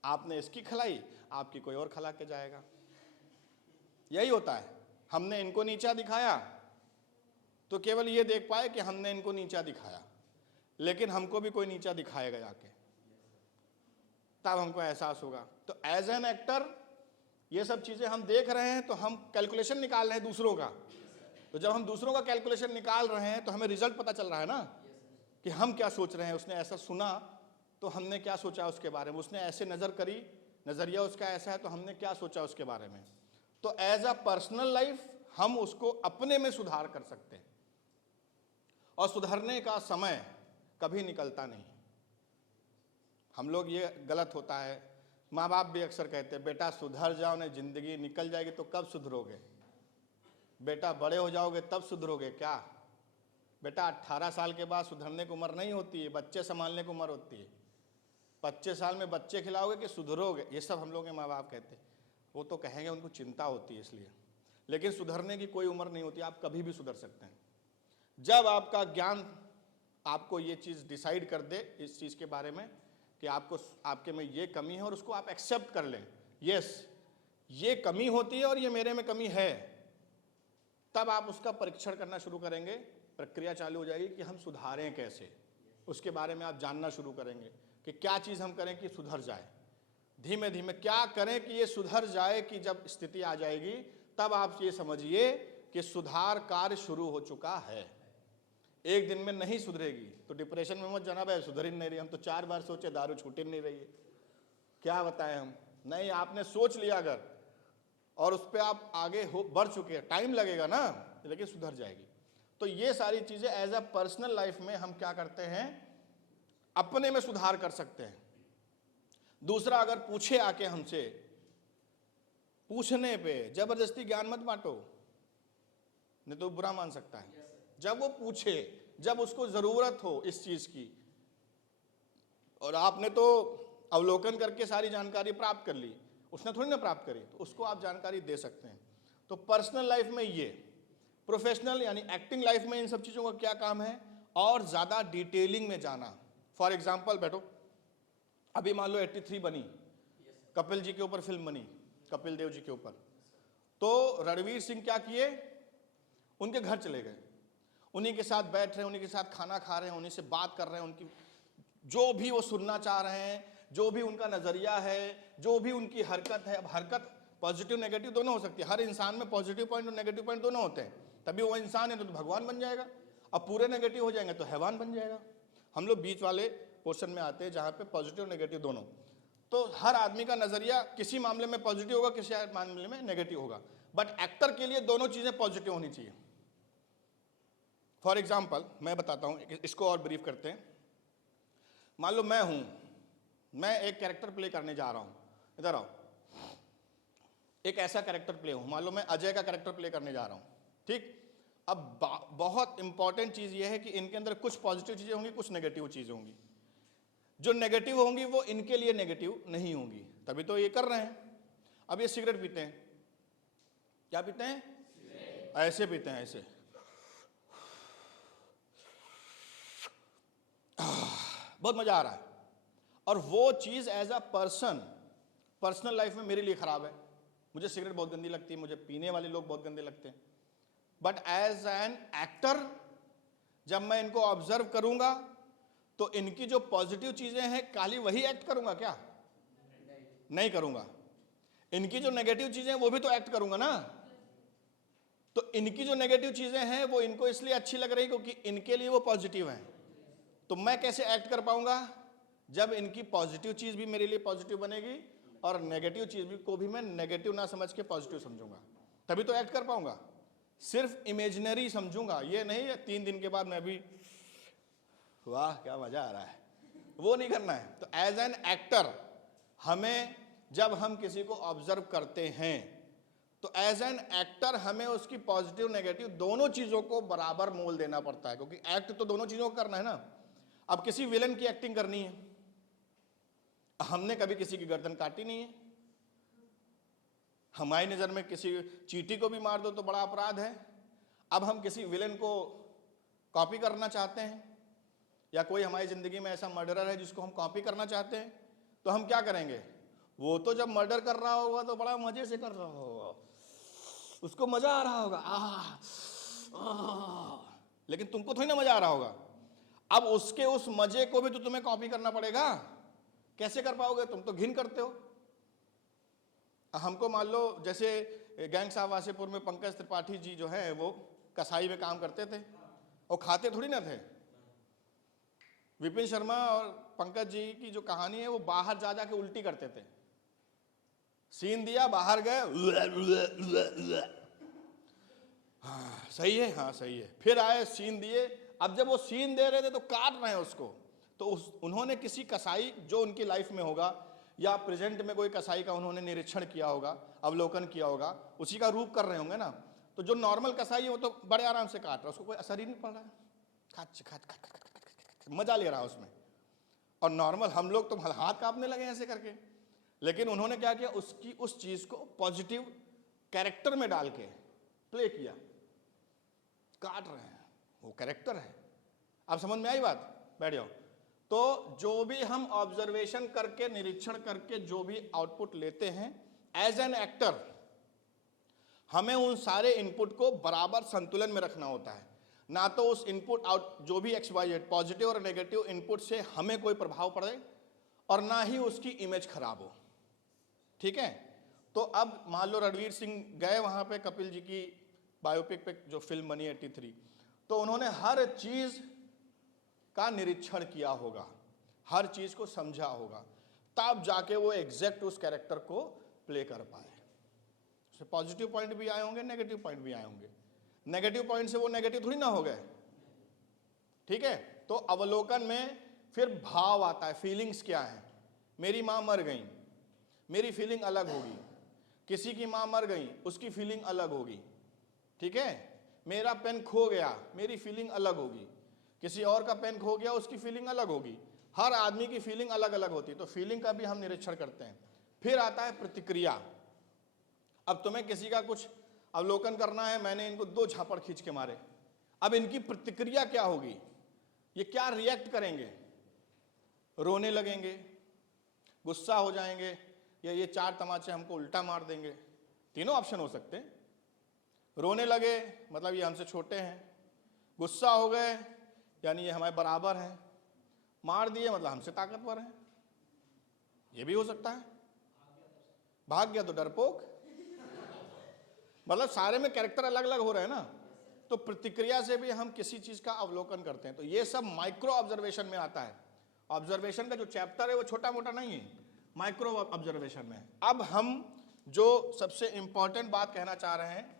आपने इसकी खलाई, आपकी कोई और खला के जाएगा। यही होता है। हमने इनको नीचा दिखाया तो केवल ये देख पाए कि हमने इनको नीचा दिखाया, लेकिन हमको भी कोई नीचा दिखाएगा जाके, तब हमको एहसास होगा। तो एज एन एक्टर ये सब चीजें हम देख रहे हैं तो हम कैलकुलेशन निकाल रहे हैं दूसरों का। तो जब हम दूसरों का कैलकुलेशन निकाल रहे हैं तो हमें रिजल्ट पता चल रहा है ना कि हम क्या सोच रहे हैं। उसने ऐसा सुना तो हमने क्या सोचा उसके बारे में, उसने ऐसे नजर करी, नजरिया उसका ऐसा है तो हमने क्या सोचा उसके बारे में। तो एज अ पर्सनल लाइफ हम उसको अपने में सुधार कर सकते हैं, और सुधरने का समय कभी निकलता नहीं। हम लोग, ये गलत होता है, माँ बाप भी अक्सर कहते हैं बेटा सुधर जाओ, नहीं जिंदगी निकल जाएगी तो कब सुधरोगे, बेटा बड़े हो जाओगे तब सुधरोगे क्या। बेटा 18 साल के बाद सुधरने की उम्र नहीं होती है, बच्चे संभालने की उम्र होती है। 25 साल में बच्चे खिलाओगे कि सुधरोगे, ये सब हम लोग के माँ बाप कहते हैं। वो तो कहेंगे उनको चिंता होती है इसलिए, लेकिन सुधरने की कोई उम्र नहीं होती, आप कभी भी सुधर सकते हैं। जब आपका ज्ञान आपको ये चीज़ डिसाइड कर दे इस चीज़ के बारे में कि आपके में ये कमी है और उसको आप एक्सेप्ट कर लें, यस ये कमी होती है और ये मेरे में कमी है, तब आप उसका परीक्षण करना शुरू करेंगे। प्रक्रिया चालू हो जाएगी कि हम सुधारें कैसे, उसके बारे में आप जानना शुरू करेंगे कि क्या चीज़ हम करें कि सुधर जाए। धीमे धीमे क्या करें कि ये सुधर जाए, कि जब स्थिति आ जाएगी तब आप ये समझिए कि सुधार कार्य शुरू हो चुका है। एक दिन में नहीं सुधरेगी तो डिप्रेशन में मत जाना, भाई सुधर ही नहीं रही, हम तो 4 बार सोचे दारू छूट ही नहीं रही है, क्या बताएं हम। नहीं, आपने सोच लिया अगर और उस पर आप आगे बढ़ चुके हैं, टाइम लगेगा ना, लेकिन सुधर जाएगी। तो ये सारी चीजें एज अ पर्सनल लाइफ में हम क्या करते हैं, अपने में सुधार कर सकते हैं। दूसरा, अगर पूछे आके हमसे, पूछने पे जबरदस्ती ज्ञान मत बांटो, नहीं तो बुरा मान सकता है। जब वो पूछे, जब उसको जरूरत हो इस चीज की, और आपने तो अवलोकन करके सारी जानकारी प्राप्त कर ली, उसने थोड़ी ना प्राप्त करी, तो उसको आप जानकारी दे सकते हैं। तो पर्सनल लाइफ में ये, प्रोफेशनल यानी एक्टिंग लाइफ में इन सब चीजों का क्या काम है, और ज्यादा डिटेलिंग में जाना। फॉर एग्जाम्पल बैठो, अभी मान लो 83 बनी, कपिल जी के ऊपर फिल्म बनी, कपिल देव जी के ऊपर, तो रणवीर सिंह क्या किए, उनके घर चले गए, उन्हीं के साथ बैठ रहे हैं, उन्हीं के साथ खाना खा रहे हैं, उन्हीं से बात कर रहे हैं, उनकी जो भी वो सुनना चाह रहे हैं, जो भी उनका नजरिया है, जो भी उनकी हरकत है। अब हरकत पॉजिटिव नेगेटिव दोनों हो सकती है, हर इंसान में पॉजिटिव पॉइंट और नेगेटिव पॉइंट दोनों होते हैं, तभी वो इंसान है तो भगवान बन जाएगा। अब पूरे नेगेटिव हो जाएंगे तो हैवान बन जाएगा। हम लोग बीच वाले पोर्शन में आते हैं जहाँ पे पॉजिटिव नेगेटिव दोनों। तो हर आदमी का नजरिया किसी मामले में पॉजिटिव होगा, किसी मामले में नेगेटिव होगा, बट एक्टर के लिए दोनों चीजें पॉजिटिव होनी चाहिए। फॉर एग्जाम्पल मैं बताता हूँ, इसको और ब्रीफ करते हैं। मान लो मैं हूं, मैं एक कैरेक्टर प्ले करने जा रहा हूं, इधर आओ, एक ऐसा कैरेक्टर प्ले हूं, मान लो मैं अजय का कैरेक्टर प्ले करने जा रहा हूं, ठीक। अब बहुत इंपॉर्टेंट चीज ये है कि इनके अंदर कुछ पॉजिटिव चीजें होंगी, कुछ नेगेटिव चीजें होंगी। जो नेगेटिव होंगी वो इनके लिए नेगेटिव नहीं होंगी, तभी तो ये कर रहे हैं। अब ये सिगरेट पीते हैं, क्या पीते हैं, ऐसे पीते हैं, ऐसे, बहुत मजा आ रहा है, और वो चीज एज अ पर्सनल लाइफ में मेरे लिए खराब है। मुझे सिगरेट बहुत गंदी लगती है, मुझे पीने वाले लोग बहुत गंदे लगते हैं, बट एज एन एक्टर जब मैं इनको ऑब्जर्व करूंगा तो इनकी जो पॉजिटिव चीजें हैं खाली वही एक्ट करूंगा क्या, नहीं करूंगा। इनकी जो नेगेटिव चीजें हैं वो भी तो एक्ट करूंगा ना। तो इनकी जो नेगेटिव चीजें हैं वो इनको इसलिए अच्छी लग रही क्योंकि इनके लिए वो पॉजिटिव है। तो मैं कैसे एक्ट कर पाऊंगा, जब इनकी पॉजिटिव चीज भी मेरे लिए पॉजिटिव बनेगी और नेगेटिव चीज भी को भी मैं नेगेटिव ना समझ के पॉजिटिव समझूंगा, तभी तो एक्ट कर पाऊंगा। सिर्फ इमेजिनरी समझूंगा, ये नहीं 3 दिन के बाद मैं भी वाह क्या मजा आ रहा है, वो नहीं करना है। तो एज एन एक्टर हमें, जब हम किसी को ऑब्जर्व करते हैं तो एज एन एक्टर हमें उसकी पॉजिटिव नेगेटिव दोनों चीजों को बराबर मोल देना पड़ता है, क्योंकि एक्ट तो दोनों चीजों को करना है ना। अब किसी विलन की एक्टिंग करनी है, हमने कभी किसी की गर्दन काटी नहीं है, हमारी नजर में किसी चींटी को भी मार दो तो बड़ा अपराध है। अब हम किसी विलन को कॉपी करना चाहते हैं, या कोई हमारी जिंदगी में ऐसा मर्डरर है जिसको हम कॉपी करना चाहते हैं, तो हम क्या करेंगे, वो तो जब मर्डर कर रहा होगा तो बड़ा मजे से कर रहा होगा, उसको मजा आ रहा होगा, लेकिन तुमको थोड़ी ना मजा आ रहा होगा। अब उसके उस मजे को भी तो तुम्हें कॉपी करना पड़ेगा, कैसे कर पाओगे, तुम तो घिन करते हो। हमको मान लो जैसे गैंग्स ऑफ वासेपुर में पंकज त्रिपाठी जी जो है वो कसाई में काम करते थे और खाते थोड़ी ना थे। विपिन शर्मा और पंकज जी की जो कहानी है वो बाहर जा के उल्टी करते थे, सीन दिया बाहर गए, हाँ सही है, हाँ सही है, फिर आए सीन दिए। अब जब वो सीन दे रहे थे तो काट रहे हैं उसको, तो उन्होंने किसी कसाई जो उनकी लाइफ में होगा या प्रेजेंट में कोई कसाई का उन्होंने निरीक्षण किया होगा, अवलोकन किया होगा, उसी का रूप कर रहे होंगे ना। तो जो नॉर्मल कसाई है वो तो बड़े आराम से काट रहा है, उसको कोई असर ही नहीं पड़ रहा है, मजा ले रहा है उसमें। और नॉर्मल हम लोग तो हाथ कांपने लगे ऐसे करके, लेकिन उन्होंने क्या किया, उसकी उस चीज को पॉजिटिव कैरेक्टर में डाल के प्ले किया, काट रहे हैं, वो कैरेक्टर है। अब समझ में आई बात, बैठ जाओ। तो जो भी हम ऑब्जर्वेशन करके, निरीक्षण करके जो भी आउटपुट लेते हैं एज एन एक्टर, हमें उन सारे इनपुट को बराबर संतुलन में रखना होता है। ना तो उस इनपुट आउट जो भी XYZ पॉजिटिव और नेगेटिव इनपुट से हमें कोई प्रभाव पड़े और ना ही उसकी इमेज खराब हो, ठीक है। तो अब मान लो रणवीर सिंह गए वहां पे कपिल जी की बायोपिक पे जो फिल्म बनी 83, तो उन्होंने हर चीज का निरीक्षण किया होगा, हर चीज को समझा होगा, तब जाके वो एग्जैक्ट उस कैरेक्टर को प्ले कर पाए। उसमें पॉजिटिव पॉइंट भी आए होंगे, नेगेटिव पॉइंट भी आए होंगे। नेगेटिव पॉइंट से वो नेगेटिव थोड़ी ना हो गए, ठीक है। तो अवलोकन में फिर भाव आता है, फीलिंग्स क्या है। मेरी माँ मर गई, मेरी फीलिंग अलग होगी। किसी की माँ मर गई, उसकी फीलिंग अलग होगी, ठीक है। मेरा पेन खो गया, मेरी फीलिंग अलग होगी। किसी और का पेन खो गया, उसकी फीलिंग अलग होगी। हर आदमी की फीलिंग अलग अलग होती है, तो फीलिंग का भी हम निरीक्षण करते हैं। फिर आता है प्रतिक्रिया। अब तुम्हें किसी का कुछ अवलोकन करना है, मैंने इनको 2 झापड़ खींच के मारे, अब इनकी प्रतिक्रिया क्या होगी, ये क्या रिएक्ट करेंगे। रोने लगेंगे, गुस्सा हो जाएंगे, या ये 4 तमाचे हमको उल्टा मार देंगे। तीनों ऑप्शन हो सकते हैं। रोने लगे मतलब ये हमसे छोटे हैं, गुस्सा हो गए यानी ये हमारे बराबर हैं, मार दिए मतलब हमसे ताकतवर हैं, ये भी हो सकता है। भाग गया तो डरपोक, मतलब सारे में कैरेक्टर अलग अलग हो रहे हैं ना। तो प्रतिक्रिया से भी हम किसी चीज का अवलोकन करते हैं। तो ये सब माइक्रो ऑब्जर्वेशन में आता है। ऑब्जर्वेशन का जो चैप्टर है वो छोटा मोटा नहीं है, माइक्रो ऑब्जर्वेशन में। अब हम जो सबसे इंपॉर्टेंट बात कहना चाह रहे हैं,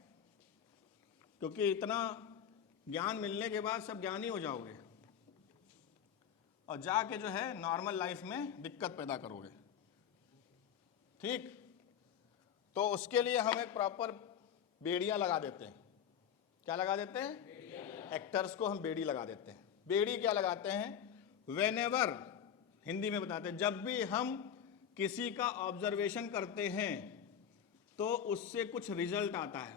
क्योंकि इतना ज्ञान मिलने के बाद सब ज्ञानी हो जाओगे और जाके जो है नॉर्मल लाइफ में दिक्कत पैदा करोगे, ठीक। तो उसके लिए हम एक प्रॉपर बेड़ियां लगा देते हैं। क्या लगा देते हैं? एक्टर्स को हम बेड़ी लगा देते हैं। बेड़ी क्या लगाते हैं? व्हेनेवर, हिंदी में बताते हैं, जब भी हम किसी का ऑब्जर्वेशन करते हैं तो उससे कुछ रिजल्ट आता है,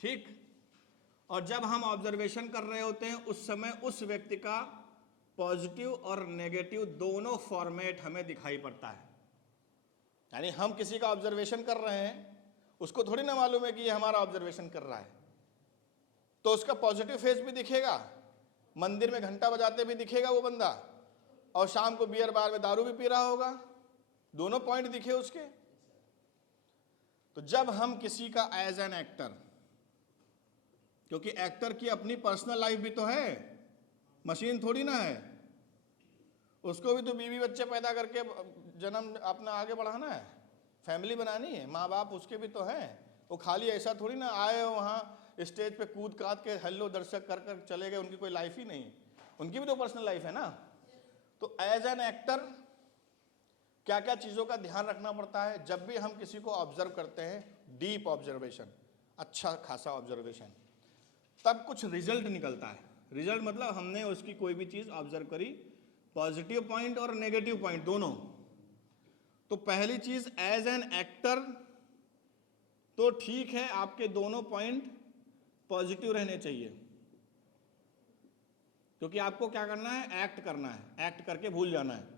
ठीक। और जब हम ऑब्जर्वेशन कर रहे होते हैं उस समय उस व्यक्ति का पॉजिटिव और नेगेटिव दोनों फॉर्मेट हमें दिखाई पड़ता है। यानी हम किसी का ऑब्जर्वेशन कर रहे हैं, उसको थोड़ी ना मालूम है कि ये हमारा ऑब्जर्वेशन कर रहा है, तो उसका पॉजिटिव फेस भी दिखेगा, मंदिर में घंटा बजाते भी दिखेगा वो बंदा, और शाम को बियर बार में दारू भी पी रहा होगा, दोनों पॉइंट दिखे उसके। तो जब हम किसी का एज एन एक्टर, क्योंकि एक्टर की अपनी पर्सनल लाइफ भी तो है, मशीन थोड़ी ना है, उसको भी तो बीवी बच्चे पैदा करके जन्म अपना आगे बढ़ाना है, फैमिली बनानी है, माँ बाप उसके भी तो हैं। वो खाली ऐसा थोड़ी ना आए वहाँ स्टेज पे कूद काद के हेलो दर्शक कर कर चले गए, उनकी कोई लाइफ ही नहीं, उनकी भी तो पर्सनल लाइफ है ना। तो एज एन एक्टर क्या क्या चीज़ों का ध्यान रखना पड़ता है जब भी हम किसी को ऑब्जर्व करते हैं, डीप ऑब्जर्वेशन, अच्छा खासा ऑब्जर्वेशन, तब कुछ रिजल्ट निकलता है। रिजल्ट मतलब हमने उसकी कोई भी चीज़ ऑब्जर्व करी, पॉजिटिव पॉइंट और नेगेटिव पॉइंट दोनों। तो पहली चीज एज एन एक्टर तो ठीक है, आपके दोनों पॉइंट पॉजिटिव रहने चाहिए, क्योंकि आपको क्या करना है? एक्ट करना है, एक्ट करके भूल जाना है।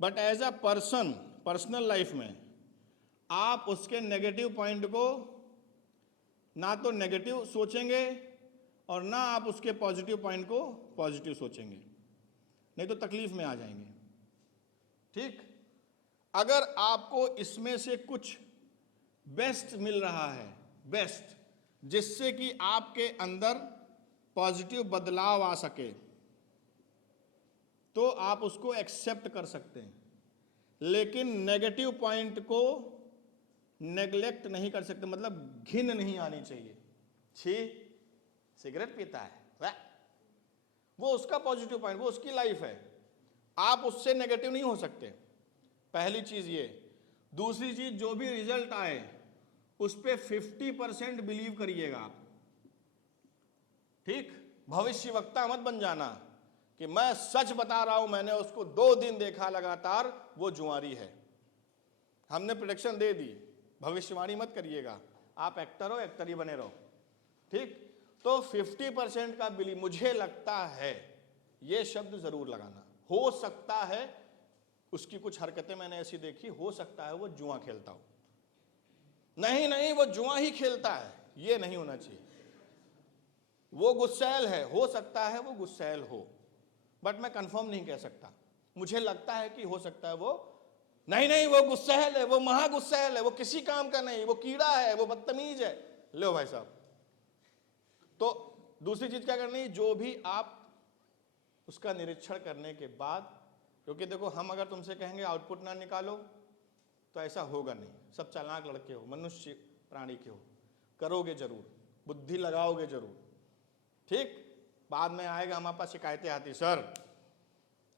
But as a person, personal life में आप उसके नेगेटिव पॉइंट को ना तो नेगेटिव सोचेंगे और ना आप उसके पॉजिटिव पॉइंट को पॉजिटिव सोचेंगे, नहीं तो तकलीफ में आ जाएंगे, ठीक। अगर आपको इसमें से कुछ बेस्ट मिल रहा है, बेस्ट, जिससे कि आपके अंदर पॉजिटिव बदलाव आ सके, तो आप उसको एक्सेप्ट कर सकते हैं। लेकिन नेगेटिव पॉइंट को नेग्लेक्ट नहीं कर सकते, मतलब घिन नहीं आनी चाहिए। छी, सिगरेट पीता है, वाह, वो उसका पॉजिटिव पॉइंट, वो उसकी लाइफ है, आप उससे नेगेटिव नहीं हो सकते। पहली चीज ये। दूसरी चीज, जो भी रिजल्ट आए उस पे 50% बिलीव करिएगा आप, ठीक। भविष्य वक्ता मत बन जाना कि मैं सच बता रहा हूं, मैंने उसको 2 दिन देखा लगातार, वो जुआरी है, हमने प्रेडिक्शन दे दी। भविष्यवाणी मत करिएगा, आप एक्टर हो, एक्टर ही बने रहो, ठीक। तो 50% का बिलीव, मुझे लगता है, ये शब्द जरूर लगाना। हो सकता है उसकी कुछ हरकतें मैंने ऐसी देखी, हो सकता है वो जुआ खेलता हो, नहीं नहीं वो जुआ ही खेलता है, ये नहीं होना चाहिए। वो गुस्सैल है, हो सकता है वो गुस्सैल हो, बट मैं कंफर्म नहीं कह सकता, मुझे लगता है कि हो सकता है वो, नहीं नहीं वो गुस्सैल है, वो महा गुस्सैल है, वो किसी काम का नहीं, वो कीड़ा है, वो बदतमीज है। लो भाई साहब। तो दूसरी चीज क्या करनी, जो भी आप उसका निरीक्षण करने के बाद, क्योंकि देखो हम अगर तुमसे कहेंगे आउटपुट ना निकालो तो ऐसा होगा नहीं, सब चालाक लड़के हो, मनुष्य प्राणी के हो, करोगे जरूर, बुद्धि लगाओगे जरूर, ठीक। बाद में आएगा हमारे पास शिकायतें आती, सर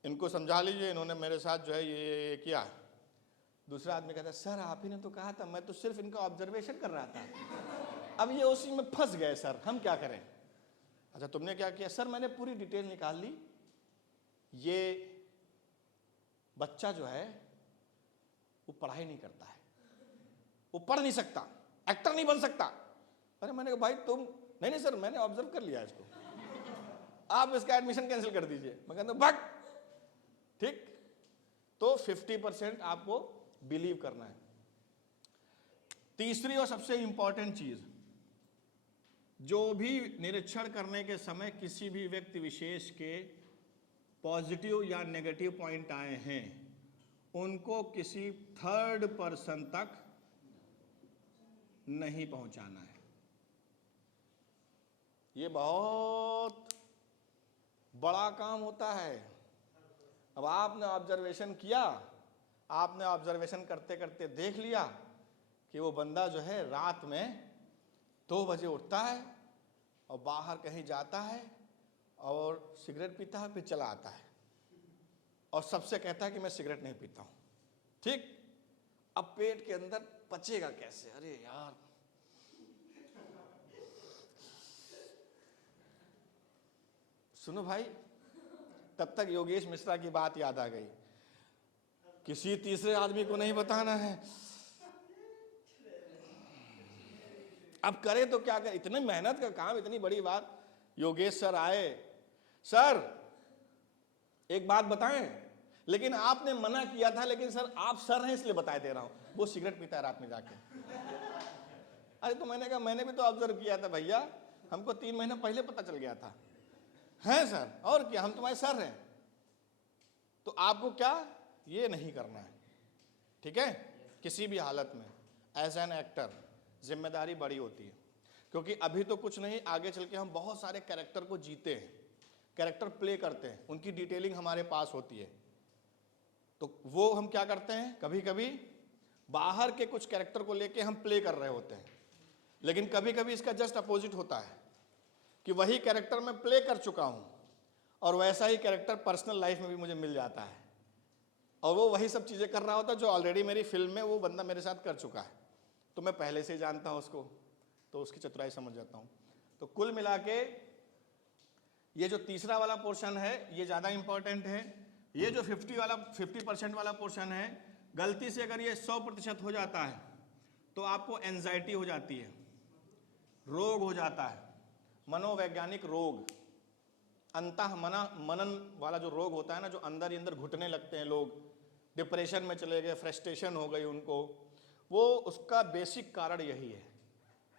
इनको समझा लीजिए, इन्होंने मेरे साथ जो है ये किया। दूसरा आदमी कहता है, सर आप ही ने तो कहा था, मैं तो सिर्फ इनका ऑब्जर्वेशन कर रहा था, अब ये उसी में फंस गए सर, हम क्या करें। अच्छा तुमने क्या किया? सर मैंने पूरी डिटेल निकाल ली, ये बच्चा जो है वो पढ़ाई नहीं करता है, वो पढ़ नहीं सकता, एक्टर नहीं बन सकता। अरे मैंने कहा भाई तुम, नहीं सर मैंने ऑब्जर्व कर लिया इसको, आप इसका एडमिशन कैंसिल कर दीजिए। मैं कहता हूं भाग, ठीक। तो 50% आपको बिलीव करना है। तीसरी और सबसे इंपॉर्टेंट चीज, जो भी निरीक्षण करने के समय किसी भी व्यक्ति विशेष के पॉजिटिव या नेगेटिव पॉइंट आए हैं, उनको किसी थर्ड पर्सन तक नहीं पहुंचाना है। ये बहुत बड़ा काम होता है। अब आपने ऑब्जर्वेशन किया, आपने ऑब्जर्वेशन करते करते देख लिया कि वो बंदा जो है रात में 2 बजे उठता है और बाहर कहीं जाता है और सिगरेट पीता है, फिर चला आता है और सबसे कहता है कि मैं सिगरेट नहीं पीता हूं, ठीक। अब पेट के अंदर पचेगा कैसे? अरे यार, सुनो भाई, तब तक योगेश मिश्रा की बात याद आ गई, किसी तीसरे आदमी को नहीं बताना है। अब करे तो क्या करे, इतनी मेहनत का काम, इतनी बड़ी बात। योगेश सर आए, सर एक बात बताएं, लेकिन आपने मना किया था, लेकिन सर आप सर हैं इसलिए बताए दे रहा हूं, वो सिगरेट पीता है रात में जाके। अरे तो मैंने कहा मैंने भी तो ऑब्जर्व किया था भैया, हमको 3 महीने पहले पता चल गया था। हैं सर, और क्या, हम तुम्हारे सर हैं। तो आपको क्या ये नहीं करना है, ठीक है। किसी भी हालत में एज एन एक्टर जिम्मेदारी बड़ी होती है, क्योंकि अभी तो कुछ नहीं, आगे चल के हम बहुत सारे कैरेक्टर को जीते हैं, कैरेक्टर प्ले करते हैं, उनकी डिटेलिंग हमारे पास होती है। तो वो हम क्या करते हैं, कभी कभी बाहर के कुछ कैरेक्टर को लेके हम प्ले कर रहे होते हैं, लेकिन कभी कभी इसका जस्ट अपोजिट होता है कि वही कैरेक्टर मैं प्ले कर चुका हूं और वैसा ही कैरेक्टर पर्सनल लाइफ में भी मुझे मिल जाता है, और वो वही सब चीज़ें कर रहा होता है जो ऑलरेडी मेरी फिल्म में वो बंदा मेरे साथ कर चुका है, तो मैं पहले से ही जानता हूं उसको, तो उसकी चतुराई समझ जाता हूं। तो कुल मिला के ये जो तीसरा वाला पोर्शन है ये ज़्यादा इंपॉर्टेंट है। ये जो 50% वाला पोर्शन है, गलती से अगर ये 100% हो जाता है तो आपको एंजाइटी हो जाती है, रोग हो जाता है, मनोवैज्ञानिक रोग, अंतः मनन वाला जो रोग होता है ना, जो अंदर ही अंदर घुटने लगते हैं लोग, डिप्रेशन में चले गए, फ्रस्ट्रेशन हो गई उनको, वो उसका बेसिक कारण यही है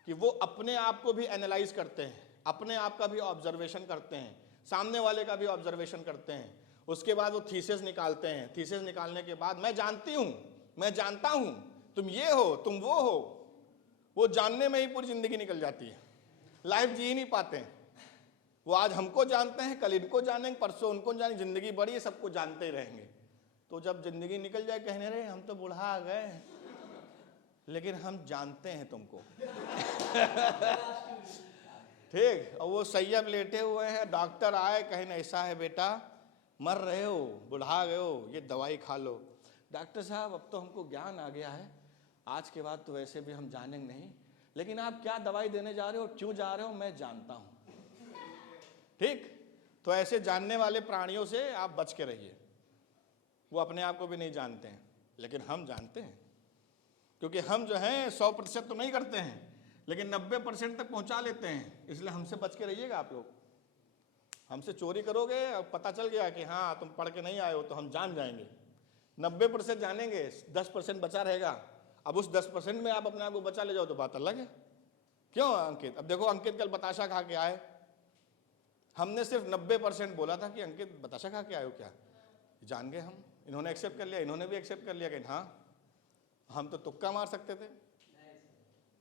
कि वो अपने आप को भी एनालाइज करते हैं, अपने आप का भी ऑब्जर्वेशन करते हैं, सामने वाले का भी ऑब्जर्वेशन करते हैं, उसके बाद वो थीसिस निकालते हैं। थीसिस निकालने के बाद मैं जानती हूँ, मैं जानता हूँ, तुम ये हो, तुम वो हो, वो जानने में ही पूरी जिंदगी निकल जाती है, लाइफ जी ही नहीं पाते हैं। वो आज हमको जानते हैं, कल इनको जानेंगे, परसों उनको जानेंगे, जिंदगी बड़ी है, सबको जानते ही रहेंगे। तो जब जिंदगी निकल जाए कहने रहे हम तो बूढ़ा आ गए, लेकिन हम जानते हैं तुमको। ठीक। और वो सैयब लेटे हुए हैं, डॉक्टर आए, कहें ऐसा है बेटा, मर रहे हो, बुढ़ा गए हो, ये दवाई खा लो। डॉक्टर साहब अब तो हमको ज्ञान आ गया है, आज के बाद तो वैसे भी हम जानेंगे नहीं, लेकिन आप क्या दवाई देने जा रहे हो, क्यों जा रहे हो, मैं जानता हूं। ठीक। तो ऐसे जानने वाले प्राणियों से आप बच के रहिए, वो अपने आप को भी नहीं जानते हैं, लेकिन हम जानते हैं, क्योंकि हम जो हैं 100% तो नहीं करते हैं, लेकिन 90% तक पहुंचा लेते हैं। इसलिए हमसे बच के रहिएगा आप लोग। हमसे चोरी करोगे और पता चल गया कि हाँ तुम पढ़ के नहीं आए हो, तो हम जान जाएंगे। 90% जानेंगे, 10% बचा रहेगा। अब उस 10% में आप अपने आप को बचा ले जाओ तो बात अलग है। क्यों अंकित? अब देखो अंकित कल बताशा खा के आए, हमने सिर्फ 90% बोला था कि अंकित बताशा खा के आए हो क्या, जान गए हम, इन्होंने एक्सेप्ट कर लिया, इन्होंने भी एक्सेप्ट कर लिया कि हाँ हम तो तुक्का मार सकते थे,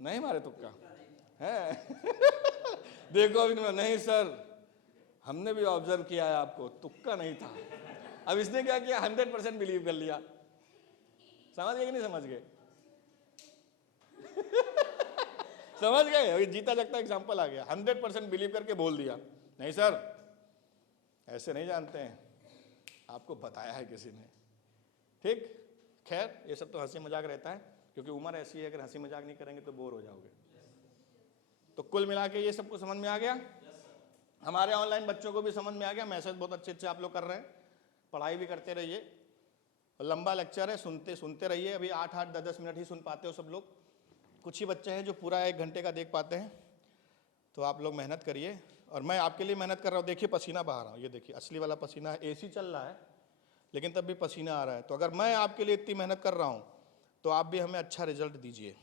नहीं मारे तुक्का है। देखो अभी नहीं सर हमने भी ऑब्जर्व किया है आपको, तुक्का नहीं था। अब इसने क्या किया, 100% बिलीव कर लिया। समझ गए कि नहीं समझ गए? समझ गए? अभी जीता जगता एग्जाम्पल आ गया, 100% बिलीव करके बोल दिया नहीं सर ऐसे नहीं जानते हैं, आपको बताया है किसी ने। ठीक, खैर ये सब तो हंसी मजाक रहता है, क्योंकि उम्र ऐसी है, अगर हंसी मजाक नहीं करेंगे तो बोर हो जाओगे। तो कुल मिला के ये सबको समझ में आ गया। हमारे ऑनलाइन बच्चों को भी समझ में आ गया, मैसेज बहुत अच्छे अच्छे आप लोग कर रहे हैं, पढ़ाई भी करते रहिए। लंबा लेक्चर है, सुनते रहिए। अभी 8-8, 10-10 मिनट ही सुन पाते हो सब लोग, कुछ ही बच्चे हैं जो पूरा 1 घंटे का देख पाते हैं। तो आप लोग मेहनत करिए, और मैं आपके लिए मेहनत कर रहा हूँ। देखिए पसीना बहा रहा हूँ, ये देखिए असली वाला पसीना है। एसी चल रहा है लेकिन तब भी पसीना आ रहा है। तो अगर मैं आपके लिए इतनी मेहनत कर रहा हूँ तो आप भी हमें अच्छा रिजल्ट दीजिए।